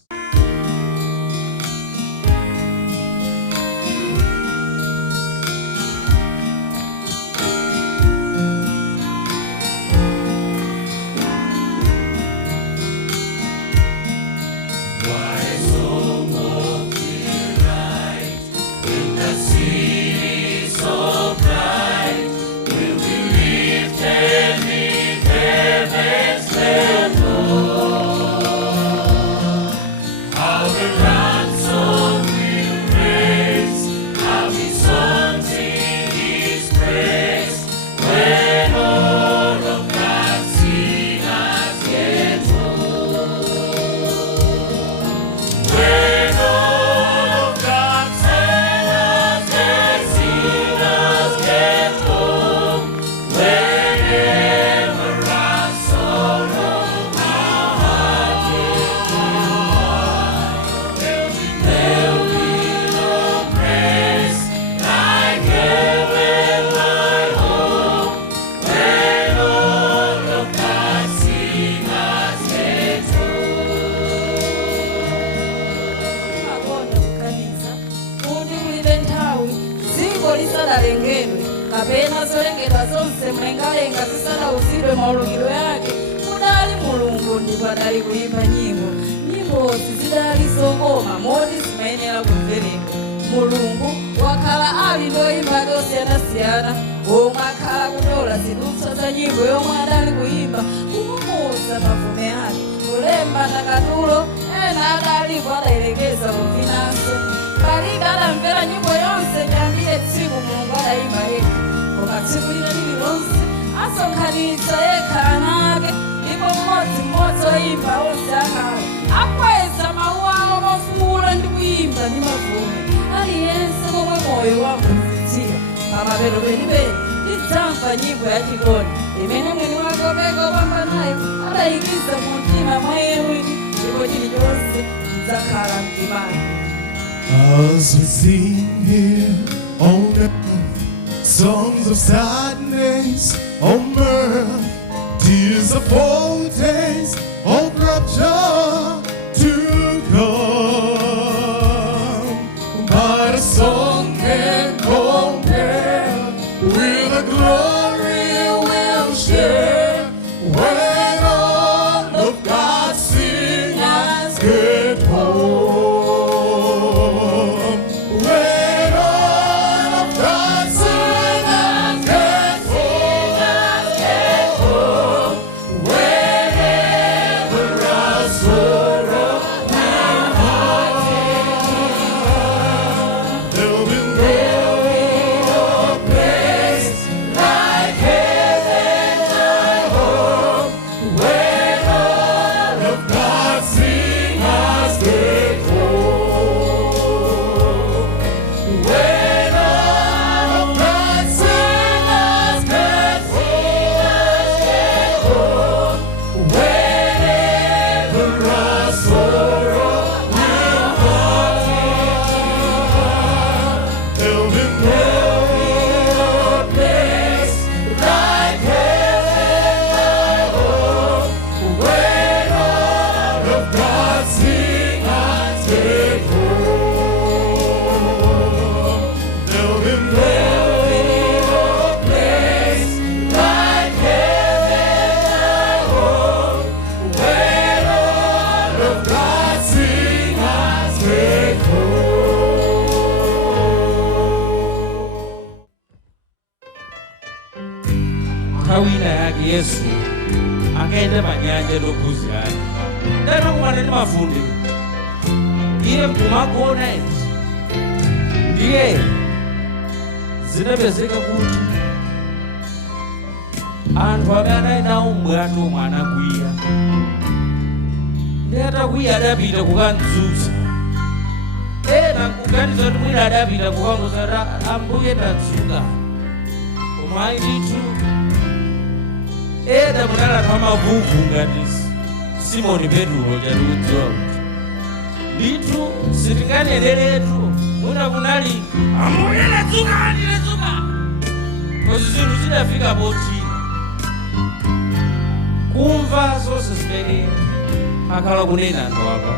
kapena zolengedwa zonse mlengalenga zisanawuzidwe maulukiro yake, kudali Mulungu ndipo adali kuimba nyimbo. Nyimbozi zidali zokoma moti zimayenera kumveredwa. Mulungu wakhala ali ndoyimba tosiyanasiyana, omwe akhala kutola zidutswa za nyimbo yomwe adali kuimba, kumumuza mavume ake, kulemba ndakatulo, ena adalipo adayelekeza kuvinanso. Palibe adamvera nyimbo yonse nyambire tsiku Mulungu adayimba yekha, koma tsiku lina lililonse asonkhanitsa yekha ana ake, ndipo mmodzi oyimba onse akhala akweza mawu awo mofuwula ndi kuyimba ndi mavume, aliyense komwe moyo wamvitsira. Pamapeto penipeni tidzamva nyimbo yachikondi imene mwini wake opeka opambanayo adayikiza mu mtima mwa iye mwini, ndipo chilichonse chidzakhala mtimani. As we sing here on earth, songs of sadness on mirth, tears of foretaste of rapture to come. But a song can compare with the glory we'll share when all of God's singers get home. When nthawi ina yake Yesu akaenda panyanja ndophunzira ndanokumana ndi mafunde iye kumagona izi ndiye zinapezeka kuti anthu amene nawo mbwato mwana kwiya ndi atakwiya adapita kukandzutsa ena nkuganiza kuti mwina adapita kukanguza ambuye tadzuka koma ndithu ena munalakha amavuvu ngati Simoni Petro chatikudziwa kuti ndithu sitinganeneretu mwina kunali ambuye tadzuka kozi zinthu zidafika poti kumva zonse zimene akhala kunena anthu apa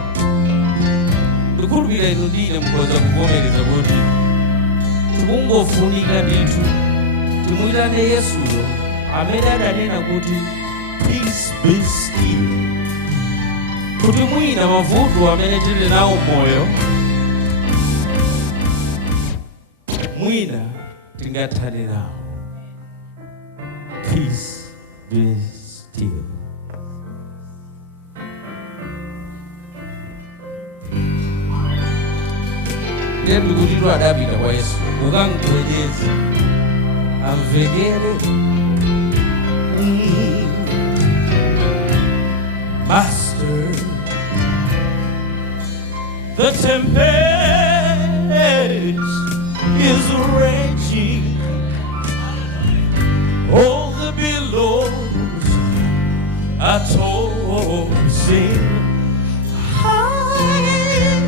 ndikhulupirira inu ndine mukhoza kuvomereza kuti tikungofunika ndithu timuyitane Yesuyo amene adanena kuti peace be still, kuti mwina mavuto amene tili nawo moyo mwina tingathane nawo. Peace be still. Ndiye kuti adapita kwa Yesu ukangibwejeza amvekere Master, the tempest is raging, all the billows are tossing high,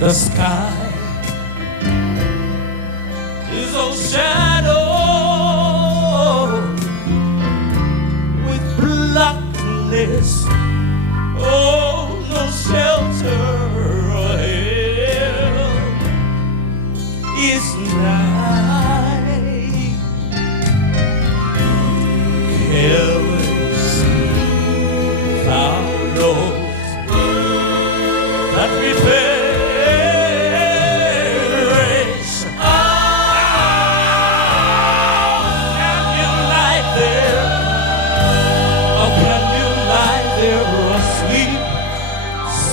the sky is all shadow blackness, oh, no shelter or help is nigh. Careless thou knowest that we perish. Can you lie there? Can you lie there or sleep?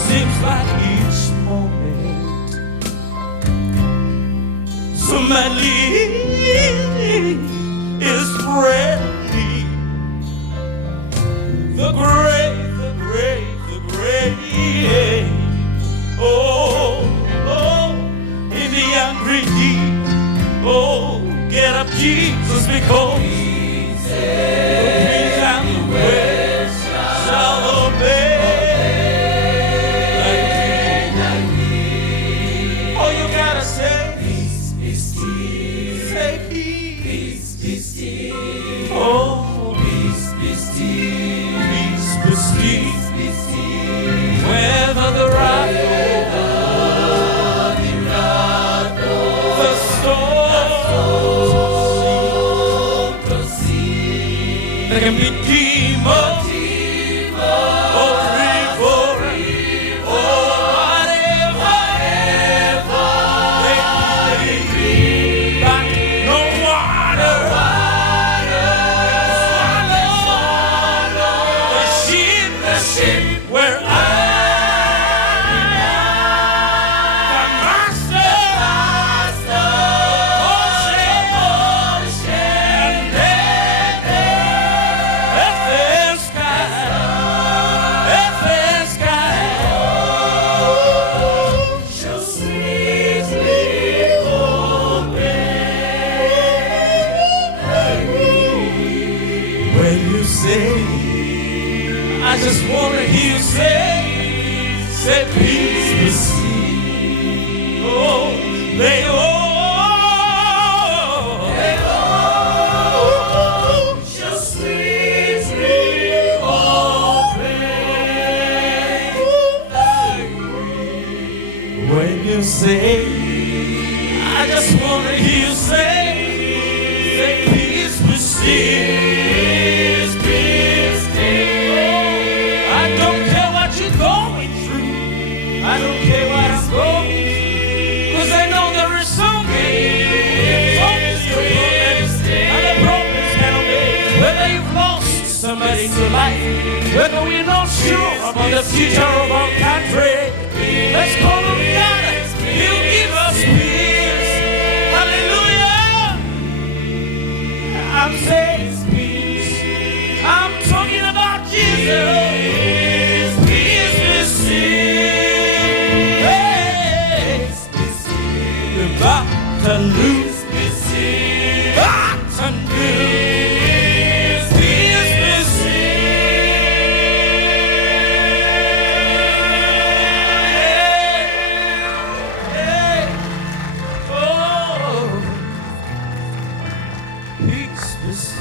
Seems like each moment somebody is spreading the grave, the grave, the grave. Oh, oh, in the angry deep. Oh, get up, Jesus, because shall obey. Oh, you gotta say, peace be still. Say peace be still. Oh, peace be still. Peace be still. Whether the wrath the storm proceed. There can be demons. I just want to hear you say peace be still. Oh, they all shall sweetly obey. When you say, I just want to hear you say peace be still. I don't care what I'm going, 'cause I know there is something. Whether we're not sure about the future of our country, let's call on God. He'll give us peace. Hallelujah. I'm saying peace. I'm talking about Jesus. Peace be still. Hey. We're about to lose. About to lose. Peace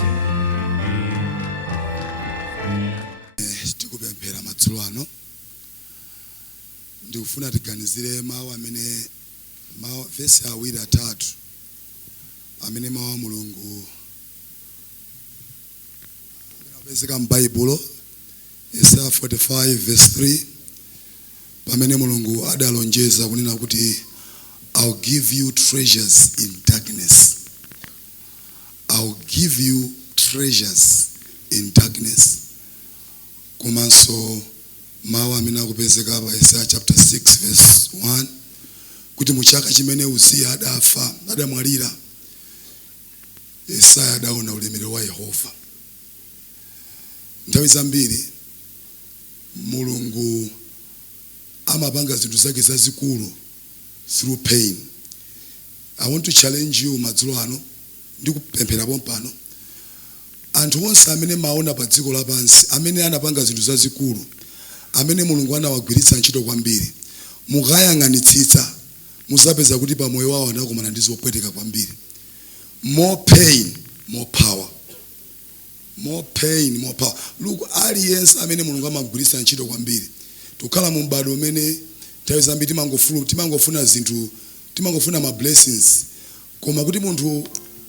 be tikupemphera madzulo ano ndikufuna tiganizire mawu amene vesi awiri atatu amene mawu a Mulungu apezeka m'Baibulo Isaiah 45 verse 3 pamene Mulungu adalonjeza kunena kuti I'll give you treasures in darkness. I'll give you treasures in darkness. Komanso mawu amene akupezeka pa Isaiah chapter 6 verse 1 kuti muchaka chimene Uziya adafa adamwalira Isaiah adaona ulemerero wa Yehova. Nthawi zambiri Mulungu amapanga zinthu zake zazikulu through pain. I want to challenge you madzulo ano ndikupemphera pompano anthu onse amene maona pa dziko lapansi amene anapanga zinthu zazikulu amene Mulungu anawagwiritsa ntchito kwambiri mukayang'anitsitsa muzapeza kuti pa moyo wawo anakumana ndi zopweteka kwambiri. More pain, more power. More pain, more power. Look, aliyense amene Mulungu amagwiritsa ntchito kwambiri tukhala mu mbado umene nthawi zambiri timangofuna zinthu, timangofuna ma blessings, koma kuti munthu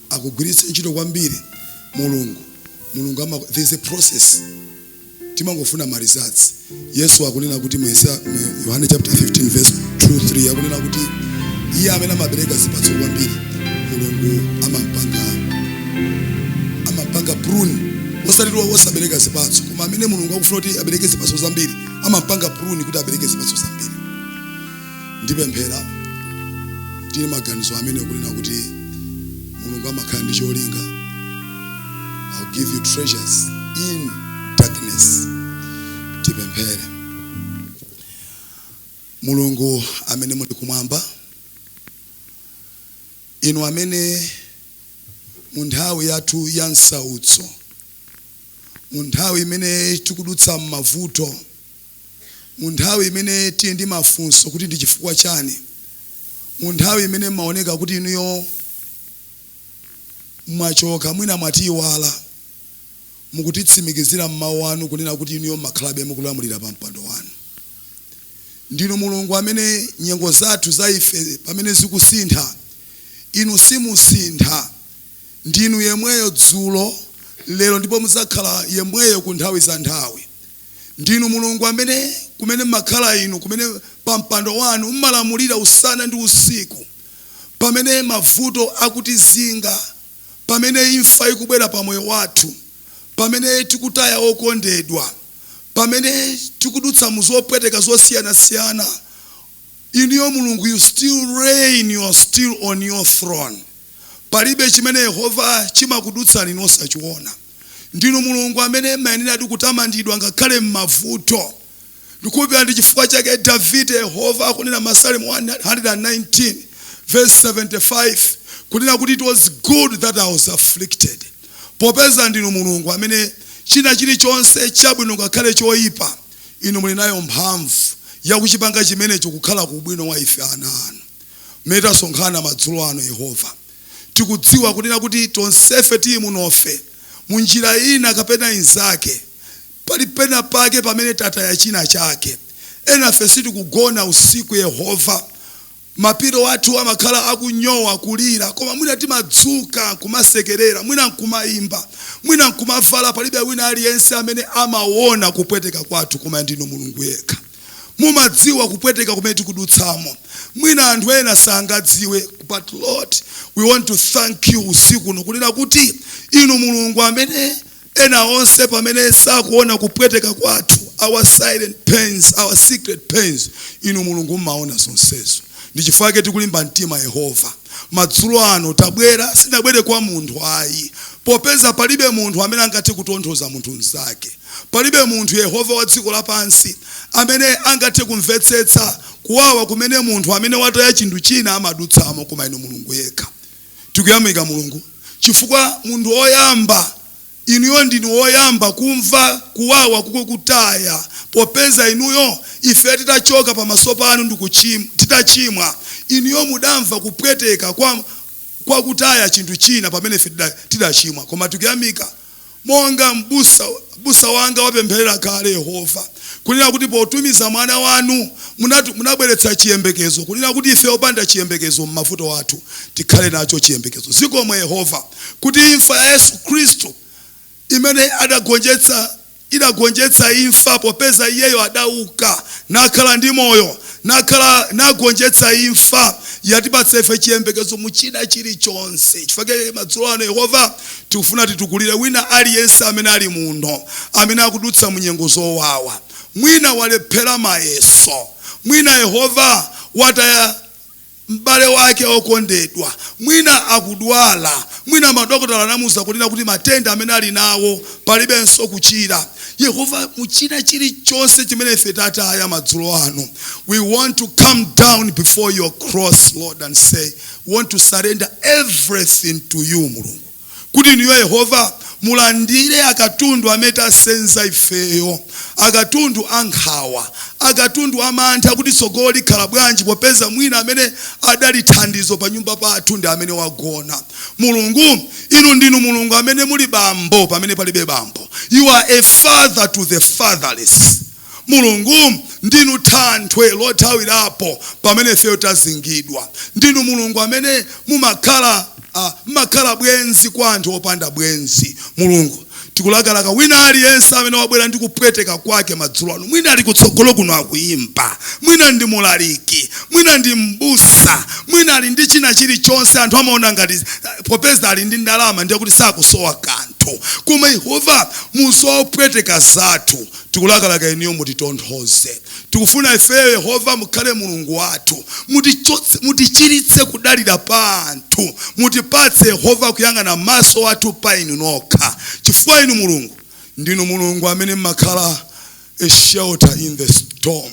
akugwiritsa ntchito kwambiri Mulungu there's a process. Timangofuna ma results. Yesu akunena kuti mu Yohane chapter 15 verse 2-3 akunena kuti iye amene amabereka zipatso kwambiri Mulungu amampanga prune. Osalidwa osabereka zipatso koma amene Mulungu akufuna kuti abereke zipatso zambiri amampanga prune kuti abereke zipatso zambiri. Ndipemphera tili maganizo amene akunena kuti Mulungu amakhala ndi cholinga. I'll give you treasures in darkness. Tipemphere. Mulungu amene muli kumwamba, inu amene mu nthawi yathu ya nsautso, mu nthawi imene tikudutsa m'mavuto, mu nthawi imene tili ndi mafunso kuti ndi chifukwa chani, mu nthawi imene maoneka kuti inuyo mwachoka mwina mwatiwala mukutitsimikizira m'mawu anu kunena kuti inuyo makhalabe mukulamulira pa mpando wanu. Ndinu Mulungu amene nyengo zathu za ife pamene zikusintha inu simusintha. Ndinu yemweyo dzulo lero ndipo muzakhala yemweyo ku nthawi za nthawi. Ndinu Mulungu amene kumene makhala inu kumene pa mpando wanu mmalamulira usana ndi usiku, pamene mavuto akutizinga, pamene imfa ikubwera pa moyo wathu, pamene tikutaya okondedwa, pamene tikudutsa muzopweteka zosiyana-siyana. Inuyo Mulungu, you still reign, you are still on your throne. Palibe chimene Yehova chimakudutsani nosachiona. Ndinu Mulungu amene mayenera kutamandidwa ngakhale m'mavuto. Ndikupempha ndi chifukwa chake Davide Yehova akunena Masalimo 119 verse 75 kunena kuti it was good that I was afflicted. Popeza ndinu Mulungu amene china chilichonse chabwino ngakhale choyipa inu muli nayo mphamvu ya kuchipanga chimene chikukhala ku bwino wa ife ana anu. Metasonkhana madzulo ano Yehova, tikudziwa kunena kuti tonsefe tili munofe munjira ina kapena inzake, pali pena pake pamene tataya china chake. Enafe sitikugona usiku Yehova, mapiro athu amakhala akunyowa kulira, koma mwina timadzuka kumasekerera, mwina nkumayimba, mwina nkumavala. Palibe wina aliyense amene amaona kupweteka kwathu koma ndinu Mulungu yekha. Mumadziwa kupweteka kumene tikudutsamo, mwina anthu ena sangadziwe, but Lord, we want to thank you usiku kunena kuti inu Mulungu amene ena onse pamene sakuona kupweteka kwathu, our silent pains, our secret pains, inu mulungu mmaona zonsezo. Ndi chifukwa tikulimba mtima Yehova. Madzulo ano tabwera, sinabwere kwa munthu ayi, popeza palibe munthu amene angathe kutonthoza munthu mnzake. Palibe munthu Yehova wa dziko lapansi amene angathe kumvetsetsa kuwawa kumene munthu amene wataya chinthu china amadutsamo, koma inu mulungu yekha. Tikuyamika mulungu chifukwa munthu oyamba, inuyo ndinu oyamba kumva kuwawa kukutaya, popeza inuyo ife titachoka pamaso panu ndikuchimwa, titachimwa, inuyo mudamva kupweteka kwa kutaya chinthu china pamene ife tidachimwa. Koma tikuyamika monga mbusa wanga wapempherera kale Yehova, kunena kuti potumiza mwana wanu munabweretsa chiyembekezo, kunena kuti ife opanda chiyembekezo m'mavuto wathu tikhale nacho chiyembekezo. Zikomo Yehova kuti imfa ya Yesu Kristu imene idagonjetsa imfa, popeza iyeyo adauka nakhala ndi moyo, nagonjetsa imfa, yatipatsa ife chiyembekezo muchina chilichonse. Chifukwa madzulo ano Yehova tikufuna titukulire wina aliyense amene ali muno, amene akudutsa munyengo zowawa, mwina walephera mayeso, mwina Yehova wataya mbale wake okondedwa, mwina akudwala, mwina madokotala anamuza kunena kuti matenda amene ali nawo palibenso kuchira. Yehova muchina chilichonse chimene ife tataya madzulo ano, we want to come down before your cross, Lord, and say we want to surrender everything to you mulungu, kuti niyo Yehova mulandire akatundu ameta senza ifeyo, akatundu ankhawa, akatundu amantha kuti sogoli khala bwanji, popeza mwina amene adali thandizo pa nyumba pathu ndi amene wagona. Mulungu inu ndinu mulungu amene muli bambo pamene palibe bambo. You are a father to the fatherless. Mulungu ndinu thanthwe lothawirapo pamene ifeyo tazingidwa. Ndinu mulungu amene mumakhala bwenzi kwa anthu opanda bwenzi. Mulungu tikulakalaka wina aliyense amene wabwera ndi kupweteka kwake madzulo ano, mwina ali kutsogolo kuno akuyimba, mwina ndi mulaliki, mwina ndi mbusa, mwina ali ndi china chilichonse anthu amaona ngati popeza ali ndi ndalama ndiye kuti sakusowa kanthu. Koma Yehova musopweteka zathu, tikulakalaka iniyo mutitonthoze. Tikufuna ifeyo Yehova mukhale mulungu wathu, mutichiritse kudalira pa anthu, mutipatse Yehova kuyang'ana maso wathu pa inu nokha. Chifukwa inu mulungu ndinu mulungu amene mmakhala a shelter in the storm.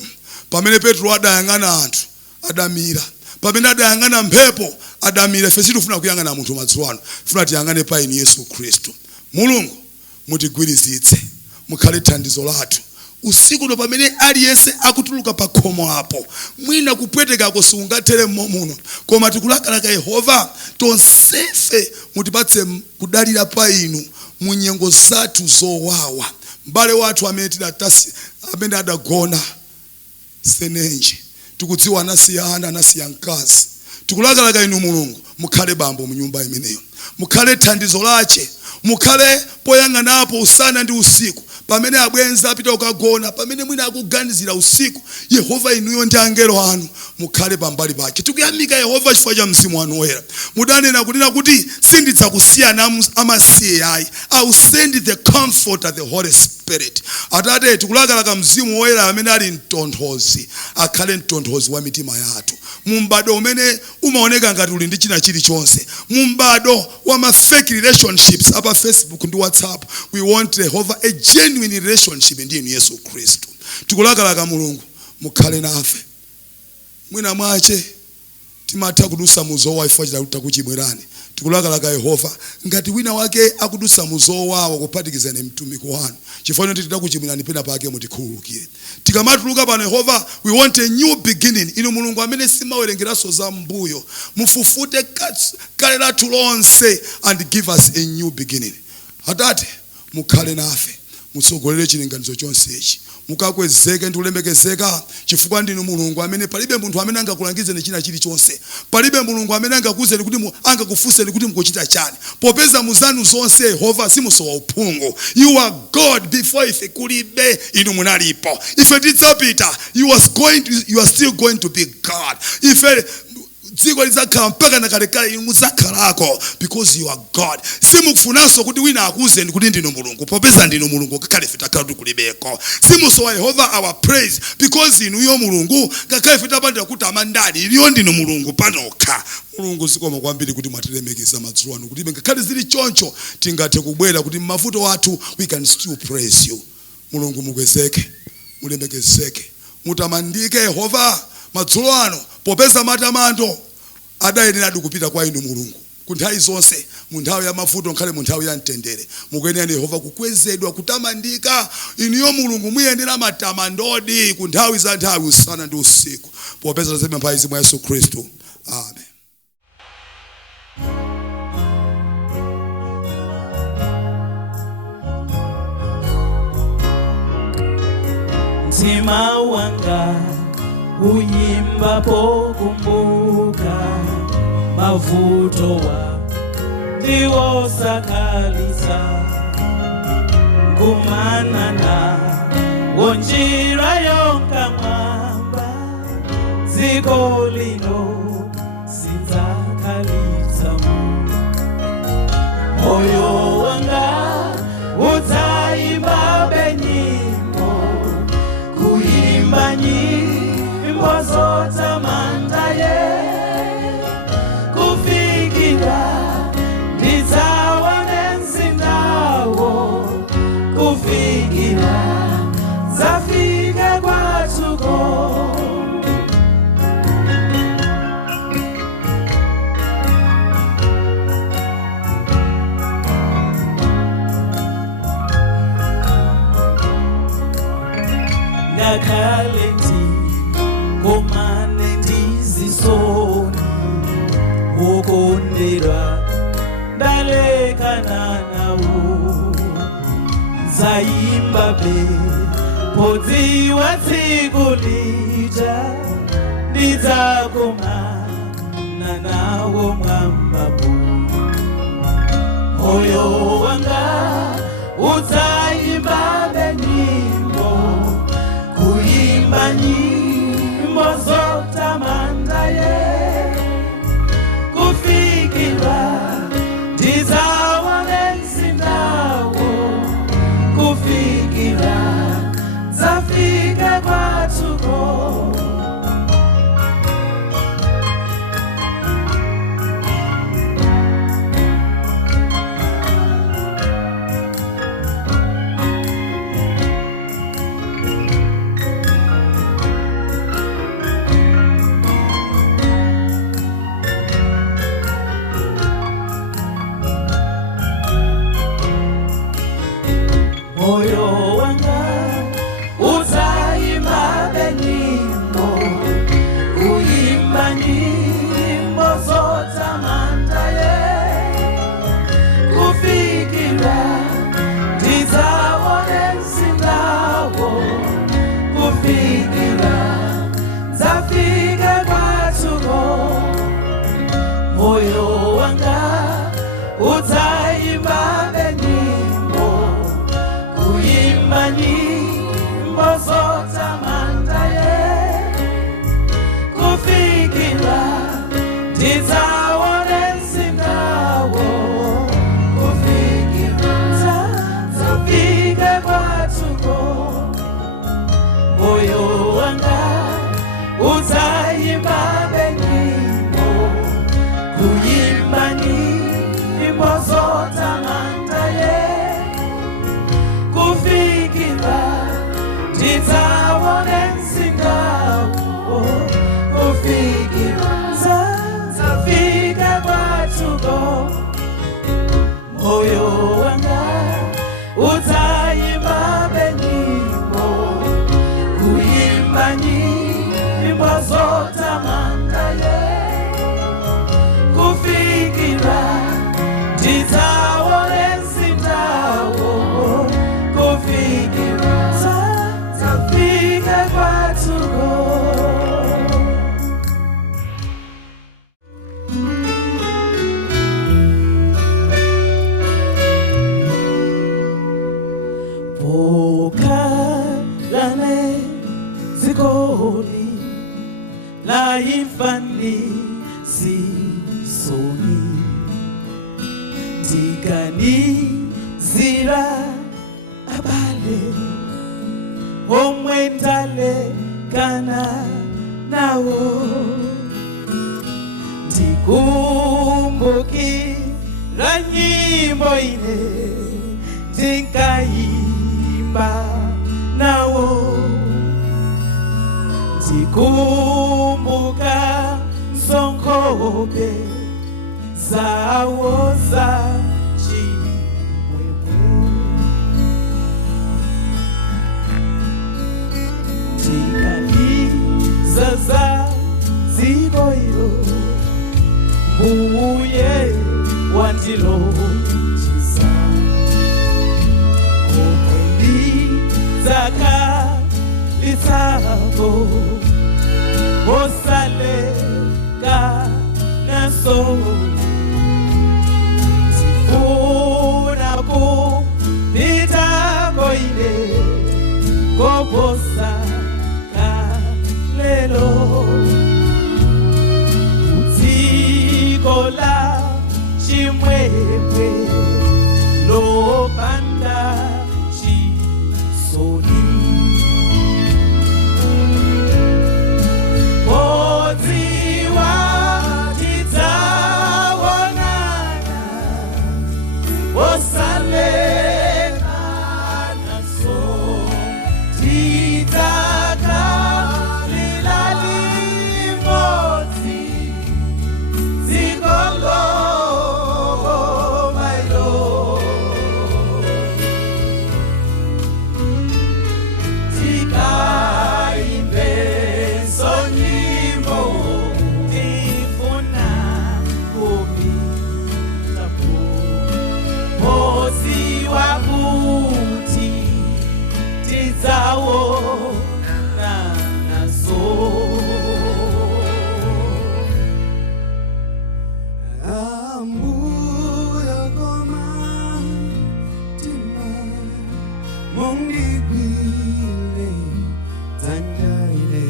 Pamene Petro adayang'ana anthu adamira, pamene adayang'ana mphepo adamira. Ife sitifuna kuyang'ana munthu madzulo ano, tifuna tiyang'ane pa inu Yesu Kristu. Mulungu mutigwirizitse, mukhale thandizo lathu usiku no pamene aliyense akutuluka pa khomo apo, mwina kupweteka kusungathere muno, koma tikulakalaka Yehova tonsefe mutipatse kudalira pa inu munyengo zathu zowawa. Mbale wathu amene tidatasi amene adagona senenje, tikudziwa anasiyana anasiya mkazi, tikulakalaka inu mulungu mukhale bambo mu nyumba imeneyo, mukhale thandizo lache, mukhale poyang'anapo usana ndi usiku, pamene abwenza apita ukagona, pamene mwina akuganizira usiku. Yehova inuyo ndi angelo anu mukhale pambali pake. Tikuyamika Yehova chifukwa cha mzimu wanu woyera. Mudanena kunena kuti sindidzakusiyana amasiye ayi, I will send the comforter, the Holy Spirit. Atate tikulakalaka mzimu woyera amene ali mtonthozi, akhale mtonthozi wa mitima yathu. Mumbado umene umaoneka ngati uli ndi china chilichonse, mumbado wa ma fake relationships apa Facebook ndi WhatsApp, we want Jehovah a genuine relationship ndi inu Yesu Kristu. Tikulakalaka mulungu mukhale nafe. Mwina mwache timatha kudusa muzowa ifo chita kuchibwerani. Tikulakalaka Yehova ngati wina wake akudusa muzowa kupatikizana mtumiki wanu, chifukwa titida kuchibwerani pena pake mutikhululukire. Tikamatuluka pano Yehova, we want a new beginning. Inu mulungu amene simawerengeraso za mbuyo, mufufute kale lathu lonse and give us a new beginning. Atate mukhale nafe, mutsogolere chilinganizo chonse ichi, mukakwezeke ndi ulemekezeka, chifukwa ndinu mulungu amene palibe munthu amene angakulangizeni china chilichonse, palibe mulungu amene angakuzeni kuti angakufunseni kuti mukuchita chani, popeza muzanu zonse Yehova simusowa uphungu. You are God before ife kulibe inu munalipo. Ife tidzapita, you are still going to be God. Ife dziko lidzakhala mpaka na kalekale inu mudzakhalako because you are God. Simukufunanso kuti wina akuwuzeni kuti ndinu mulungu popeza ndinu mulungu ngakhale ife takhala tikulibeko. Simusowa Yehova our praise because inuyo mulungu ngakhale ife tapandira kuti amandani iliyo ndinu mulungu panokha. Mulungu zikoma kwambiri kuti mwatilemekeza madzulo ano kuti ngakhale zili choncho tingathe kubwera kuti m'mavuto wathu we can still praise you. Mulungu mukwezeke, mulemekezeke, mutamandike Yehova madzulo ano popeza matamando adayenera kupita kwa inu mulungu kunthawi zonse mu nthawi ya mavuto nkhale mu nthawi ya mtendere. Mukuyenera Yehova kukwezedwa kutamandika inuyo mulungu muyenera matamandodi ku nthawi za nthawi usana ndi usiku popeza tazipempha izi mwa Yesu Khristu. Amen. Mtima wanga uyimba pokumbuka mavuto wa ndiwo sakalisa kumana na wonjira yonka mwamba ziko lino sinzakalitsa moyo wanga utayimba benyimbo kuimba nyimbo zotamanda ye kufikira ndidzawa nenzindawo kufikira zafika kwatuko ngakalenti komane ndizisoni ukondera ndalekana nawo zayimba be podziwa tsiku lija ndidzakomana nawo mwambapo moyo wanga udzayimba benyimbo kuimba nyimbo zotamanda ye kufikira ndidzawa nenzindawo kufikira zafika kwatuko ganizira abale omwe ndalekana nawo ndikumbukira nyimbo ine ndinkaimba nawo ndikumbuka nsonkobe zawo za chimwemwe ndikaliza za ziboiro mbuye wandilonjeza komwendi zakalitako osaleka naso sifuna kupitako ine koposaka lelo utsikola chimwemwe lopanda chisoni odziwa tidzawonana osalekana so tidzakalila limodzi zikongo mailo tikaimbe sonyimbo tifuna kupitapo moziwa kuti tidzawona naso ambuya koma tima mundigwile dzanjaire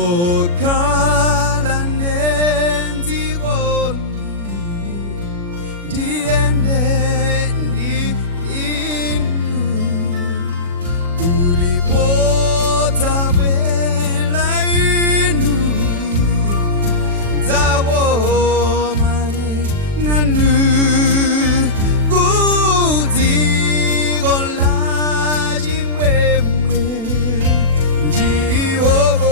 okhala nenzikoni ndiende ndi inu ulipota bwela inu dzawomani nanu kudzikola chimwemwe ndihone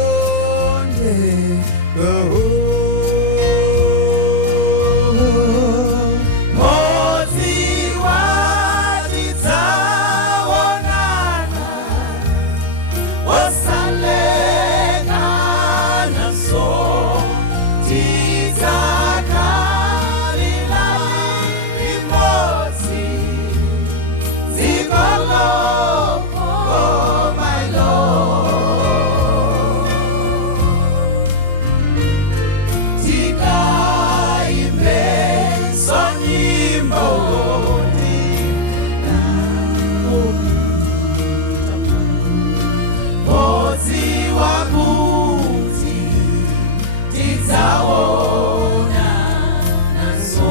modziwa tidzawonana osalekana so tidzakalila limodzi zikongo mailo tikaimbe sonyimbo modziwa kuti tidzawona naso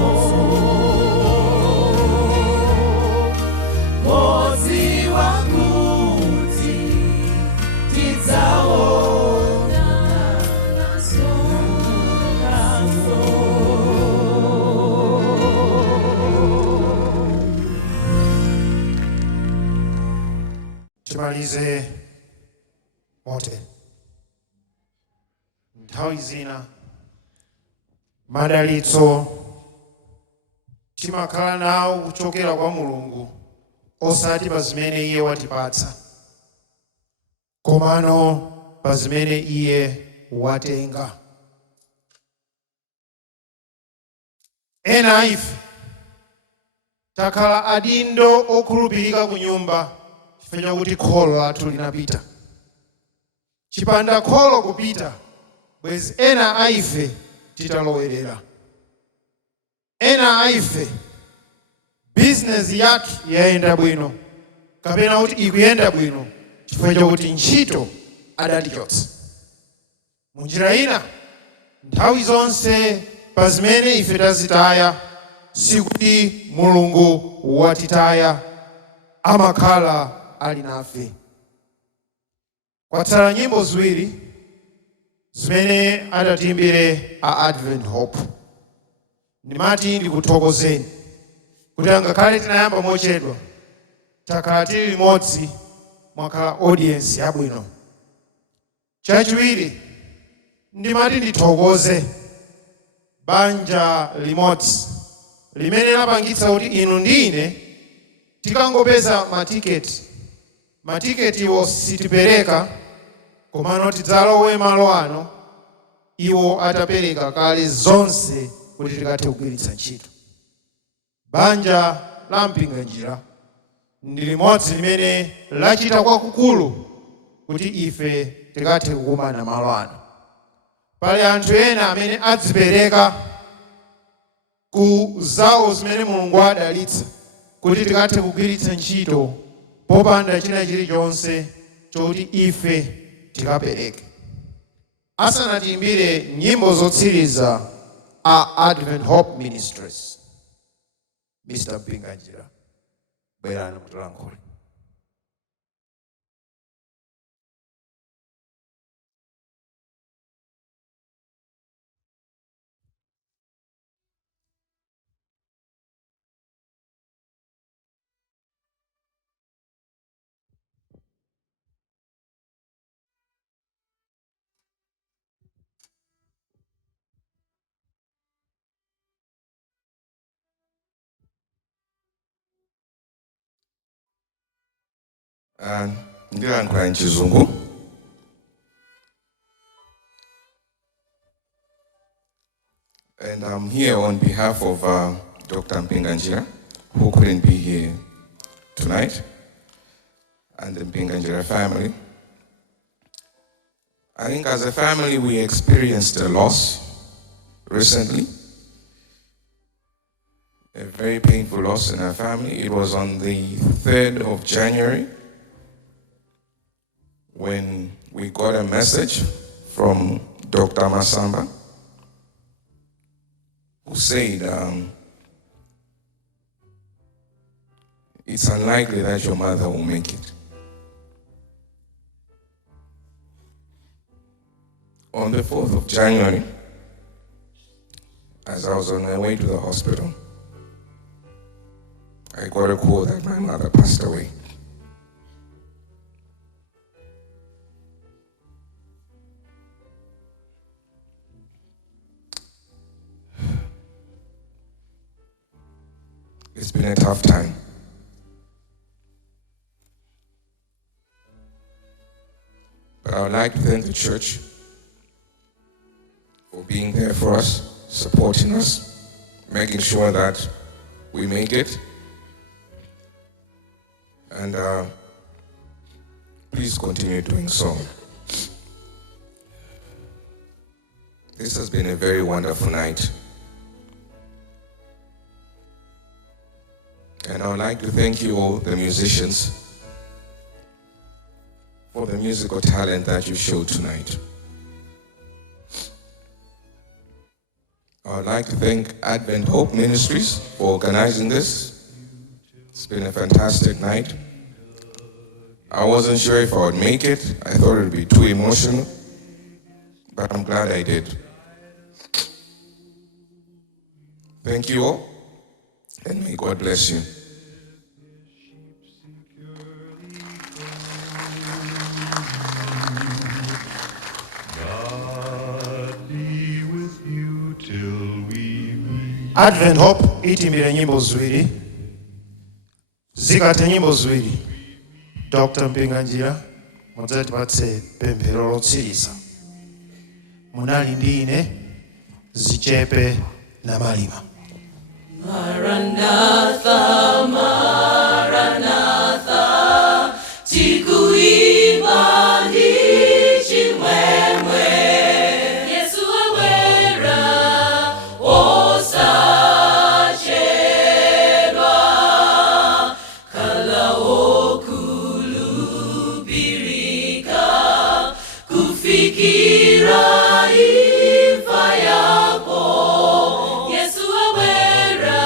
modziwa kuti tidzawona naso timalize mote nthawi zina madalitso timakhala nawo kuchokera kwa Mulungu osati pa zimene iye watipatsa komano pa zimene iye watenga. Ena ife takhala adindo okhulupirika ku nyumba chifukwa kuti kholo lathu linapita. Chipanda kholo kupita, bwezi ena aife titalowerera. Ena aife business yathu yaenda bwino, kapena kuti ikuyenda bwino chifukwa kuti ntchito adatichotsa. Munjira ina nthawi zonse pa zimene ife tazitaya sikuti Mulungu watitaya, amakhala ali nafe. Kwatsala nyimbo ziwiri zimene adatiimbire a Advent Hope. Ndimati ndikuthokozeni kuti angakhale tinayamba mochedwa, takhala tili limodzi, mwakhala audience yabwino. Chachiwiri ndimati ndithokoze banja limodzi limene lapangitsa kuti inu ndi ine tikangopeza matiketi iwo sitipereka, komano tidzalowe malo ano iwo atapereka kale zonse kuti tikathe kugwiritsa ntchito. Banja la Mpinganjira ndi limodzi limene lachita kwakukulu kuti ife tikathe kukumana malo ano. Pali anthu ena amene adzipereka ku zawo zimene Mulungu adalitsa kuti tikathe kugwiritsa ntchito popanda china chilichonse choti ife tikapereke. Asanatiimbire nyimbo zotsiriza a Advent Hope Ministries, Mr. Mpinganjira, bwerani mutilankhule. Ndilankhula Chizungu. And I'm here on behalf of Dr. Mpinganjira, who couldn't be here tonight, and the Mpinganjira family. I think as a family we experienced a loss recently, a very painful loss in our family. It was on the 3rd of January when we got a message from Dr. Masamba, who said, it's unlikely that your mother will make it. On the 4th of January, as I was on my way to the hospital, I got a call that my mother passed away. It's been a tough time. But I would like to thank the church for being there for us, supporting us, making sure that we make it. And please continue doing so. This has been a very wonderful night. And I would like to thank you all, the musicians, for the musical talent that you showed tonight. I would like to thank Advent Hope Ministries for organizing this. It's been a fantastic night. I wasn't sure if I would make it. I thought it would be too emotional, but I'm glad I did. Thank you all, and may God bless you. Advent Hope itimbire nyimbo ziwiri, zikatha nyimbo ziwiri, Dr. Mpinganjira mudzatipatse pemphero lotsiriza. Munali ndi ine Zichepe na Malima. Maranatha, Maranatha, tikuimba ndi chimwemwe. Yesu awera, osachedwa, kala okulupirika, kufikira imfa yako. Yesu awera,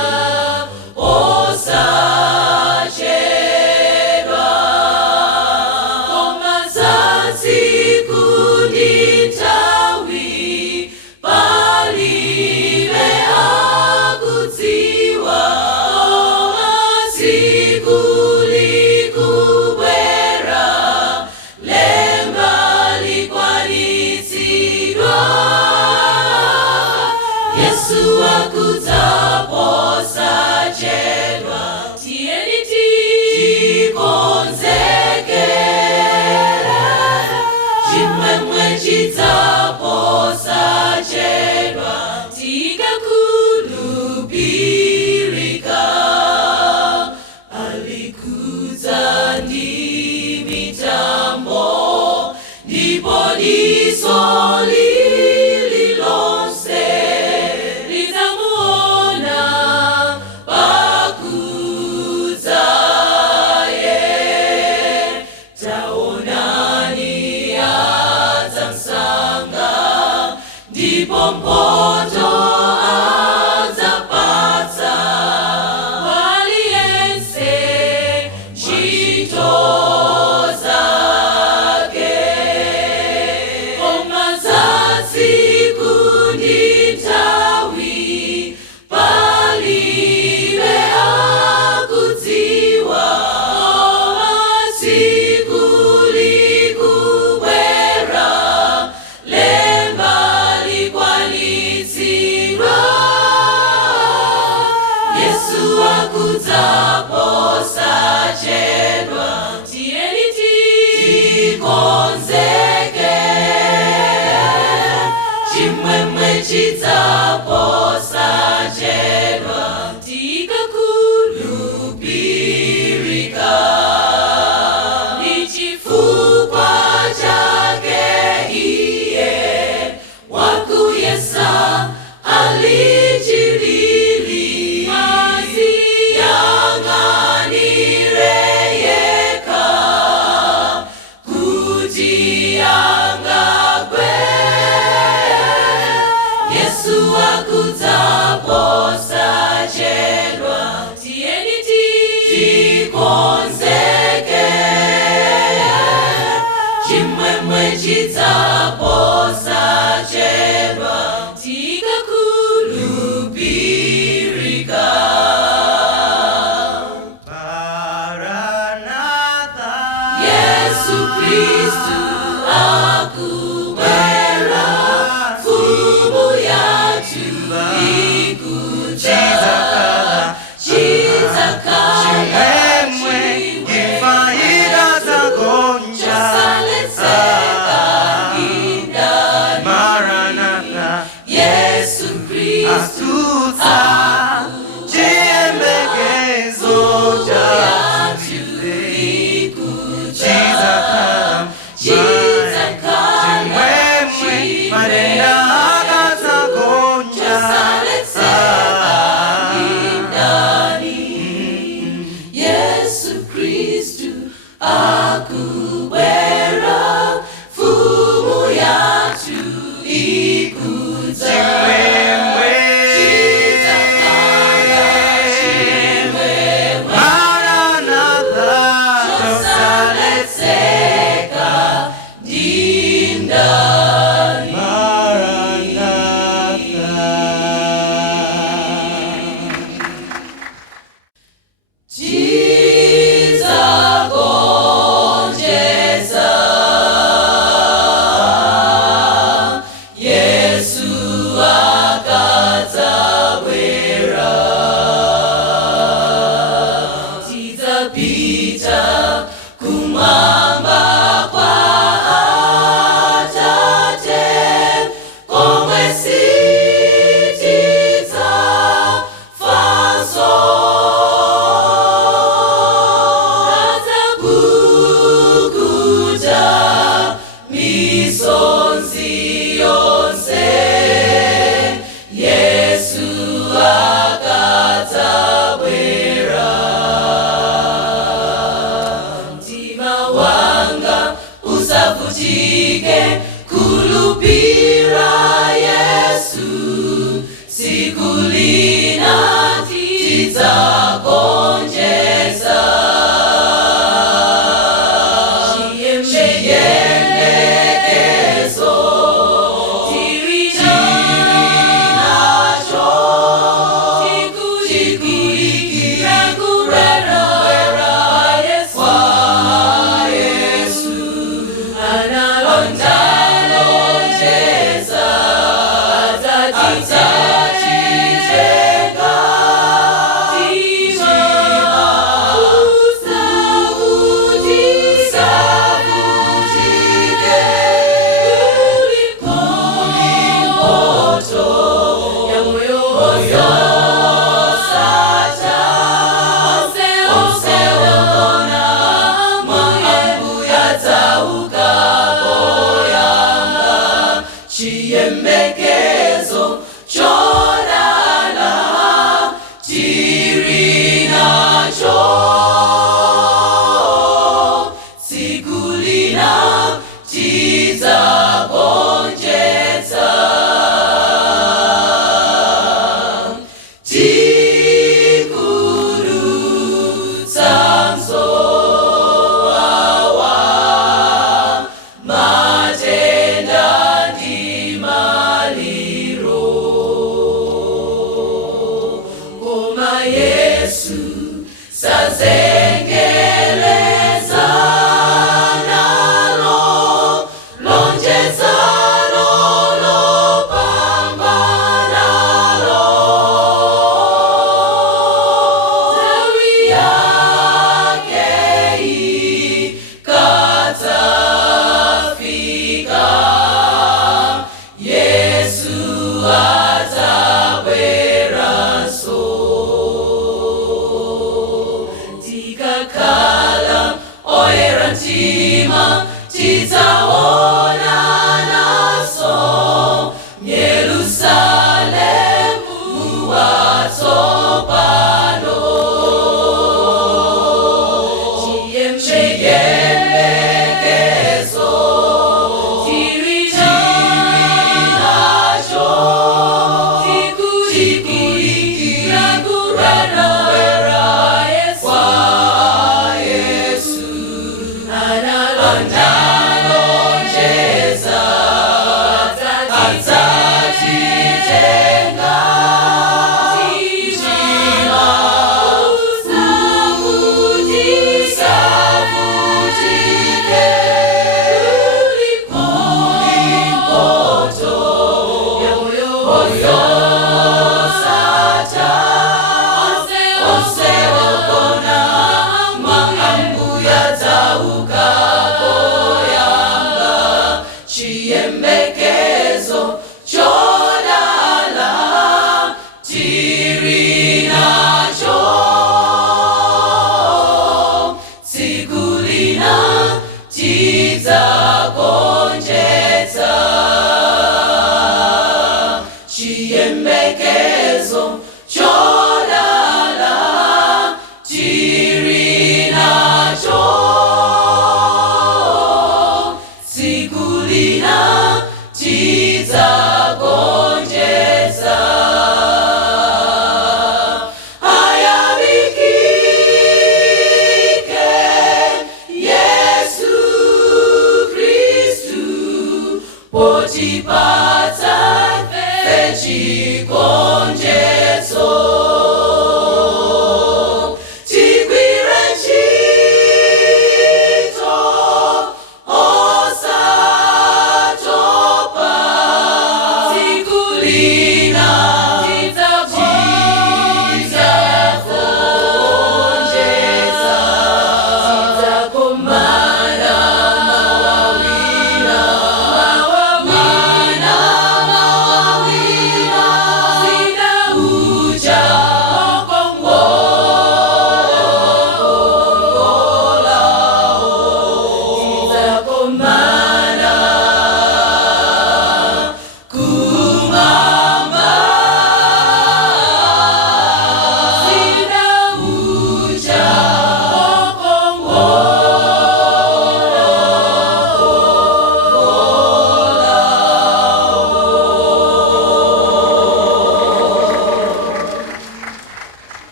akudzaposa chedwa tiyeni tikonzeke chimwemwe chidzaposa chedwa tikakhulupirika ni chifukwa chake iye wakuyesa alichilili yang'anire yeka kuti angagwe Yesu akudzaposa chedwa tiyeni tikonzeke chimwemwe chidzaposa chedwa tikakhulupirika Maranatha, Yesu Kristu akubwera fumu yathu ikuja chidzakhala faida zagonja. saletseka indani Maranatha, Yesu Kristu atutsa chiyembekezo yathu ikuja chidzakhala madenda akazagonja. saletseka indani Yesu Kristu akubwera fumu yathu ikuja Maranatha, saletseka ndindani Tidzagonjetsa Yesu akadzabwera tidzapita kumwamba kwa Atate komwe sitidzafanso adzapukuta misonzi yonse Yesu akadzabwera mtima wanga usavutike kulupira Yesu siku lina tidzagonjetsa chiyembekezo tiri nacho tikulikira kubwera Yesu analonjeza adzatitenga usavutike kulimpoto ya moyo sata onseona mwaambuya dzauka poyamba chiyembekezo chorala tiri nacho siku lina tidzagonjetsa tikurutsa nzowawa matenda ndi maliro koma Yesu sazengeleza nalo lonjezano lopambanalo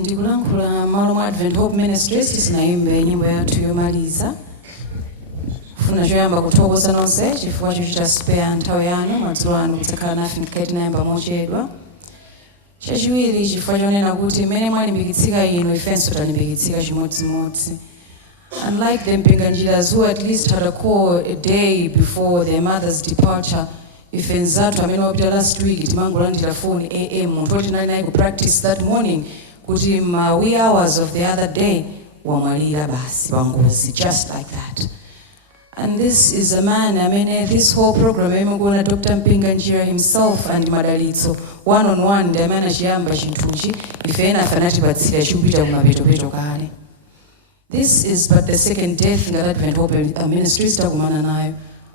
ndikulankhula malo mwa Advent Hope Ministries tisinaimbe nyimbo yathu yomaliza. Funa choyamba kuthokoza nonse chifukwa chochita spare nthawi yanu madzulo ano kutsakhala nafe nkhaiti nayamba mochedwa. Chachiwiri chifukwa chonena kuti mmene mwalimbikitsika inu ifenso talimbikitsika chimodzimodzi. Unlike the Mpinganjiras who at least had a call a day before their mother's departure, ife nzathu amene wapita last week timangolandira phone AM munthu oti nali naye ku practice that morning kuti ma wee hours of the other day wamwalira basi pangozi, just like that. And this is a man, this whole program, Dr. Mpinganjira himself and Madalitso, one-on-one, the man achiyamba chinthuchi, ife ena afanati batsira chikupita kumapeto kale. This is but the second death that Advent Hope Ministries takumana nayo.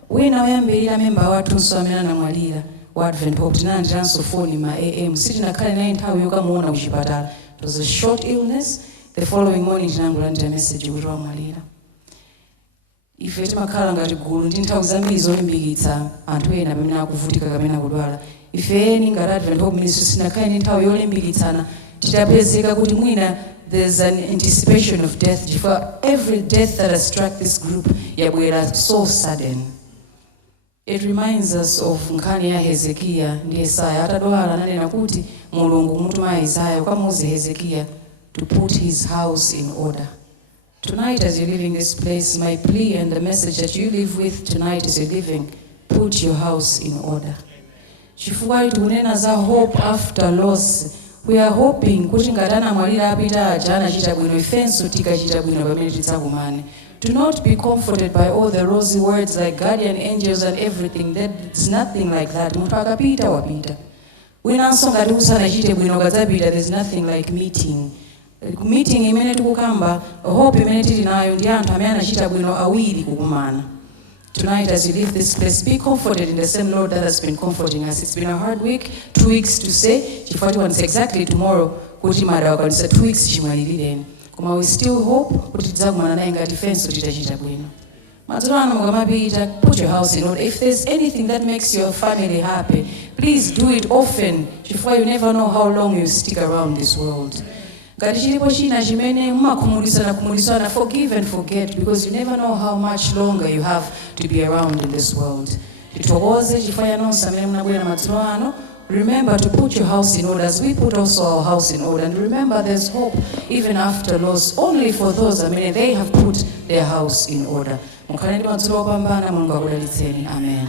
Wina oyambirira member wathunso amene anamwalira wa Advent Hope tinalandiranso phone ma AM sitinakhale naye nthawi yokamuona kuchipatala. It was a short illness. The following morning tinangolandira message kuti wamwalira. Ife timakhala ngati gulu ndi nthawi zambiri zolimbikitsa anthu ena pamene akuvutika kapena kudwala. Ife eni ngati Advent Hope Ministries sinakhale ndi nthawi yolimbikitsana titapezeka kuti mwina there's an anticipation of death. For every death that has struck this group, yabwera so sudden. It reminds us of nkhani ya Hezekiah ndi Yesaya atadwala ananena kuti Mulungu mutuma Isaiah ukamuuze Hezekiah to put his house in order. Tonight as you're leaving this place, my plea and the message that you live with tonight as you're leaving, put your house in order. Chifukwa tikunena za hope after loss. We are hoping kuti ngati anamwalira apita aja anachita bwino ifenso tikachita bwino pamene tidzakumane. Do not be comforted by all the rosy words like guardian angels and everything. There's nothing like that. Munthu akapita wapita. Winanso ngati usanachite bwino kadzapita, there's nothing like meeting. Meeting imene tikukamba, hope imene tili nayo ndi anthu amene anachita bwino awiri kukumana. Tonight as you leave this place, be comforted in the same Lord that has been comforting us. It's been a hard week, 2 weeks to say, chifukwa once exactly tomorrow, kuti madawa kanisa 2 weeks chimwalilireni. Koma we still hope kuti tidzakumana naye ngati ifenso titachita bwino. Madzulo ano mukamapita, put your house in order. If there's anything that makes your family happy, please do it often, chifukwa you never know how long you stick around this world. Ngati chilipo china chimene mumakhumulisana, forgive and forget, because you never know how much longer you have to be around in this world. Titokoze chifukwa nonse amene munabwera madzulo ano. Remember to put your house in order as we put also our house in order. And remember there's hope even after loss, only for those, they have put their house in order. Mukhale ndi madzulo opambana, Mulungu akudalitseni. Amen.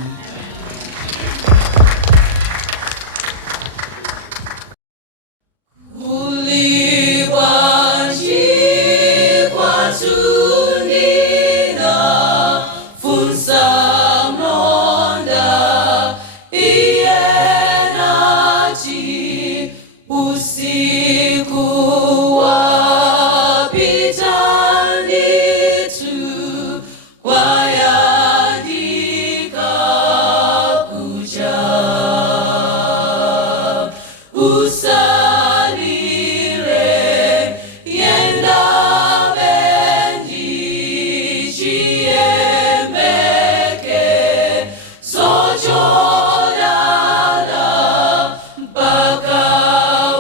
Mpaka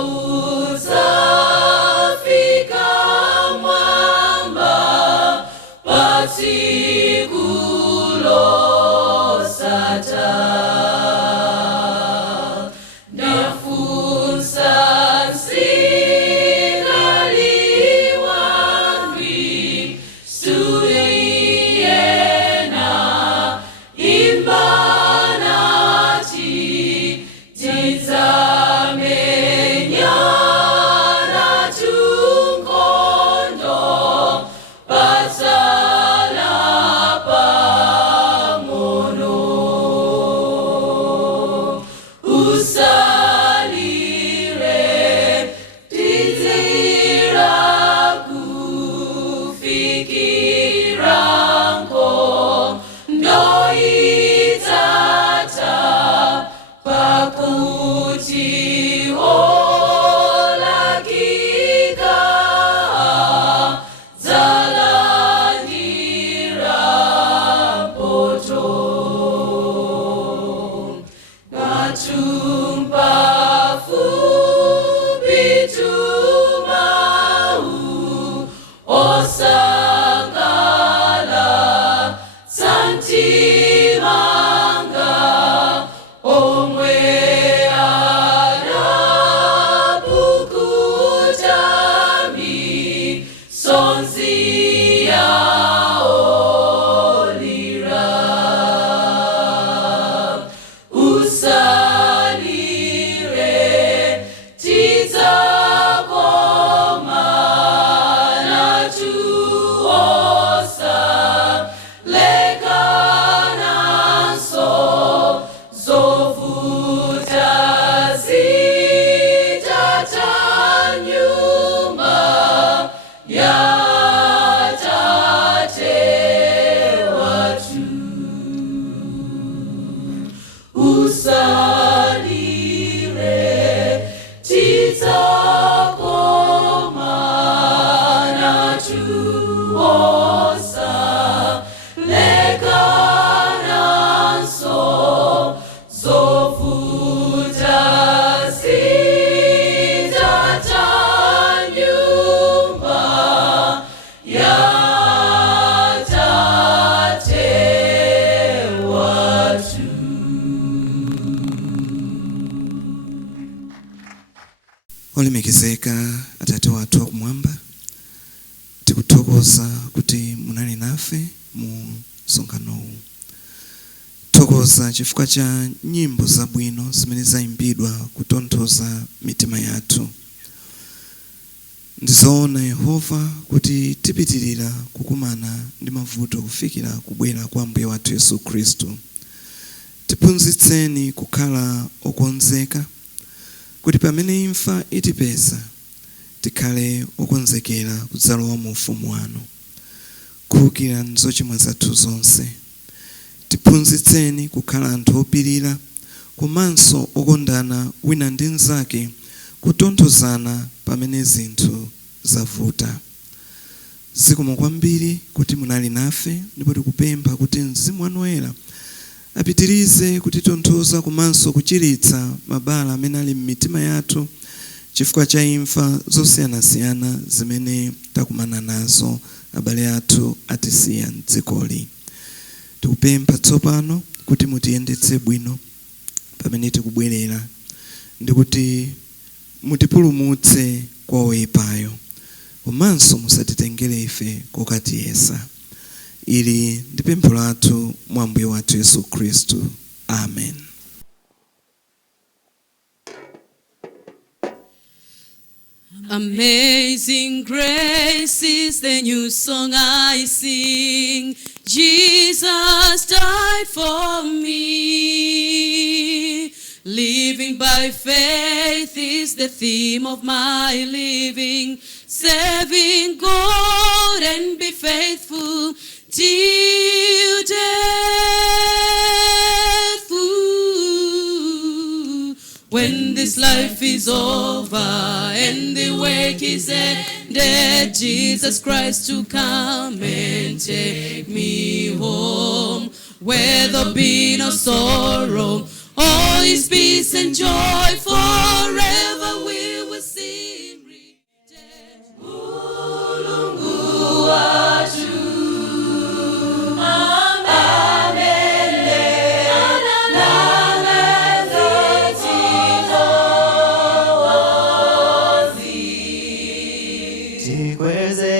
Olemekezeka Atate wathu wakumwamba, tikuthokoza kuti munali nafe mu msonkhanowu. Thokoza chifukwa cha nyimbo zabwino zimene zayimbidwa kutonthoza mitima yathu. Ndizoona Yehova kuti tipitirira kukumana ndi mavuto kufikira kubwera kwa Ambuye wathu Yesu Khristu. Tiphunzitseni kukhala okonzeka kuti pamene imfa itipeza tikhale okonzekera kudzalowa mu ufumu wanu. Kuwukira nzochimwa zathu zonse. Tiphunzitseni kukhala anthu opirira komanso okondana wina ndi mnzake, kutonthozana pamene zinthu zavuta. Zikomo kwambiri kuti munali nafe, ndipo tikupempha kuti Mzimu wanu woyera apitirize kutitonthoza komanso kuchiritsa mabala amene ali m'mitima yathu chifukwa cha imfa zosiyanasiyana zimene takumana nazo abale athu atisiya m'dzikoli. Tikupempha tsopano kuti mutiyendetse bwino pamene tikubwerera, ndi kuti mutipulumutse kwa oyipayo, komanso musatitengere ife kokatiyesa. Ili ndi pempho lathu mwa Ambuye wathu Yesu Khristu. Amen. Amazing grace is the new song I sing. Jesus died for me. Living by faith is the theme of my living. Serving God and be faithful till death. Ooh. When this life is over and the work is ended, Jesus Christ to come and take me home, where there'll be no sorrow, all is peace and joy, forever we will sing. Mulungu watu, Tikweze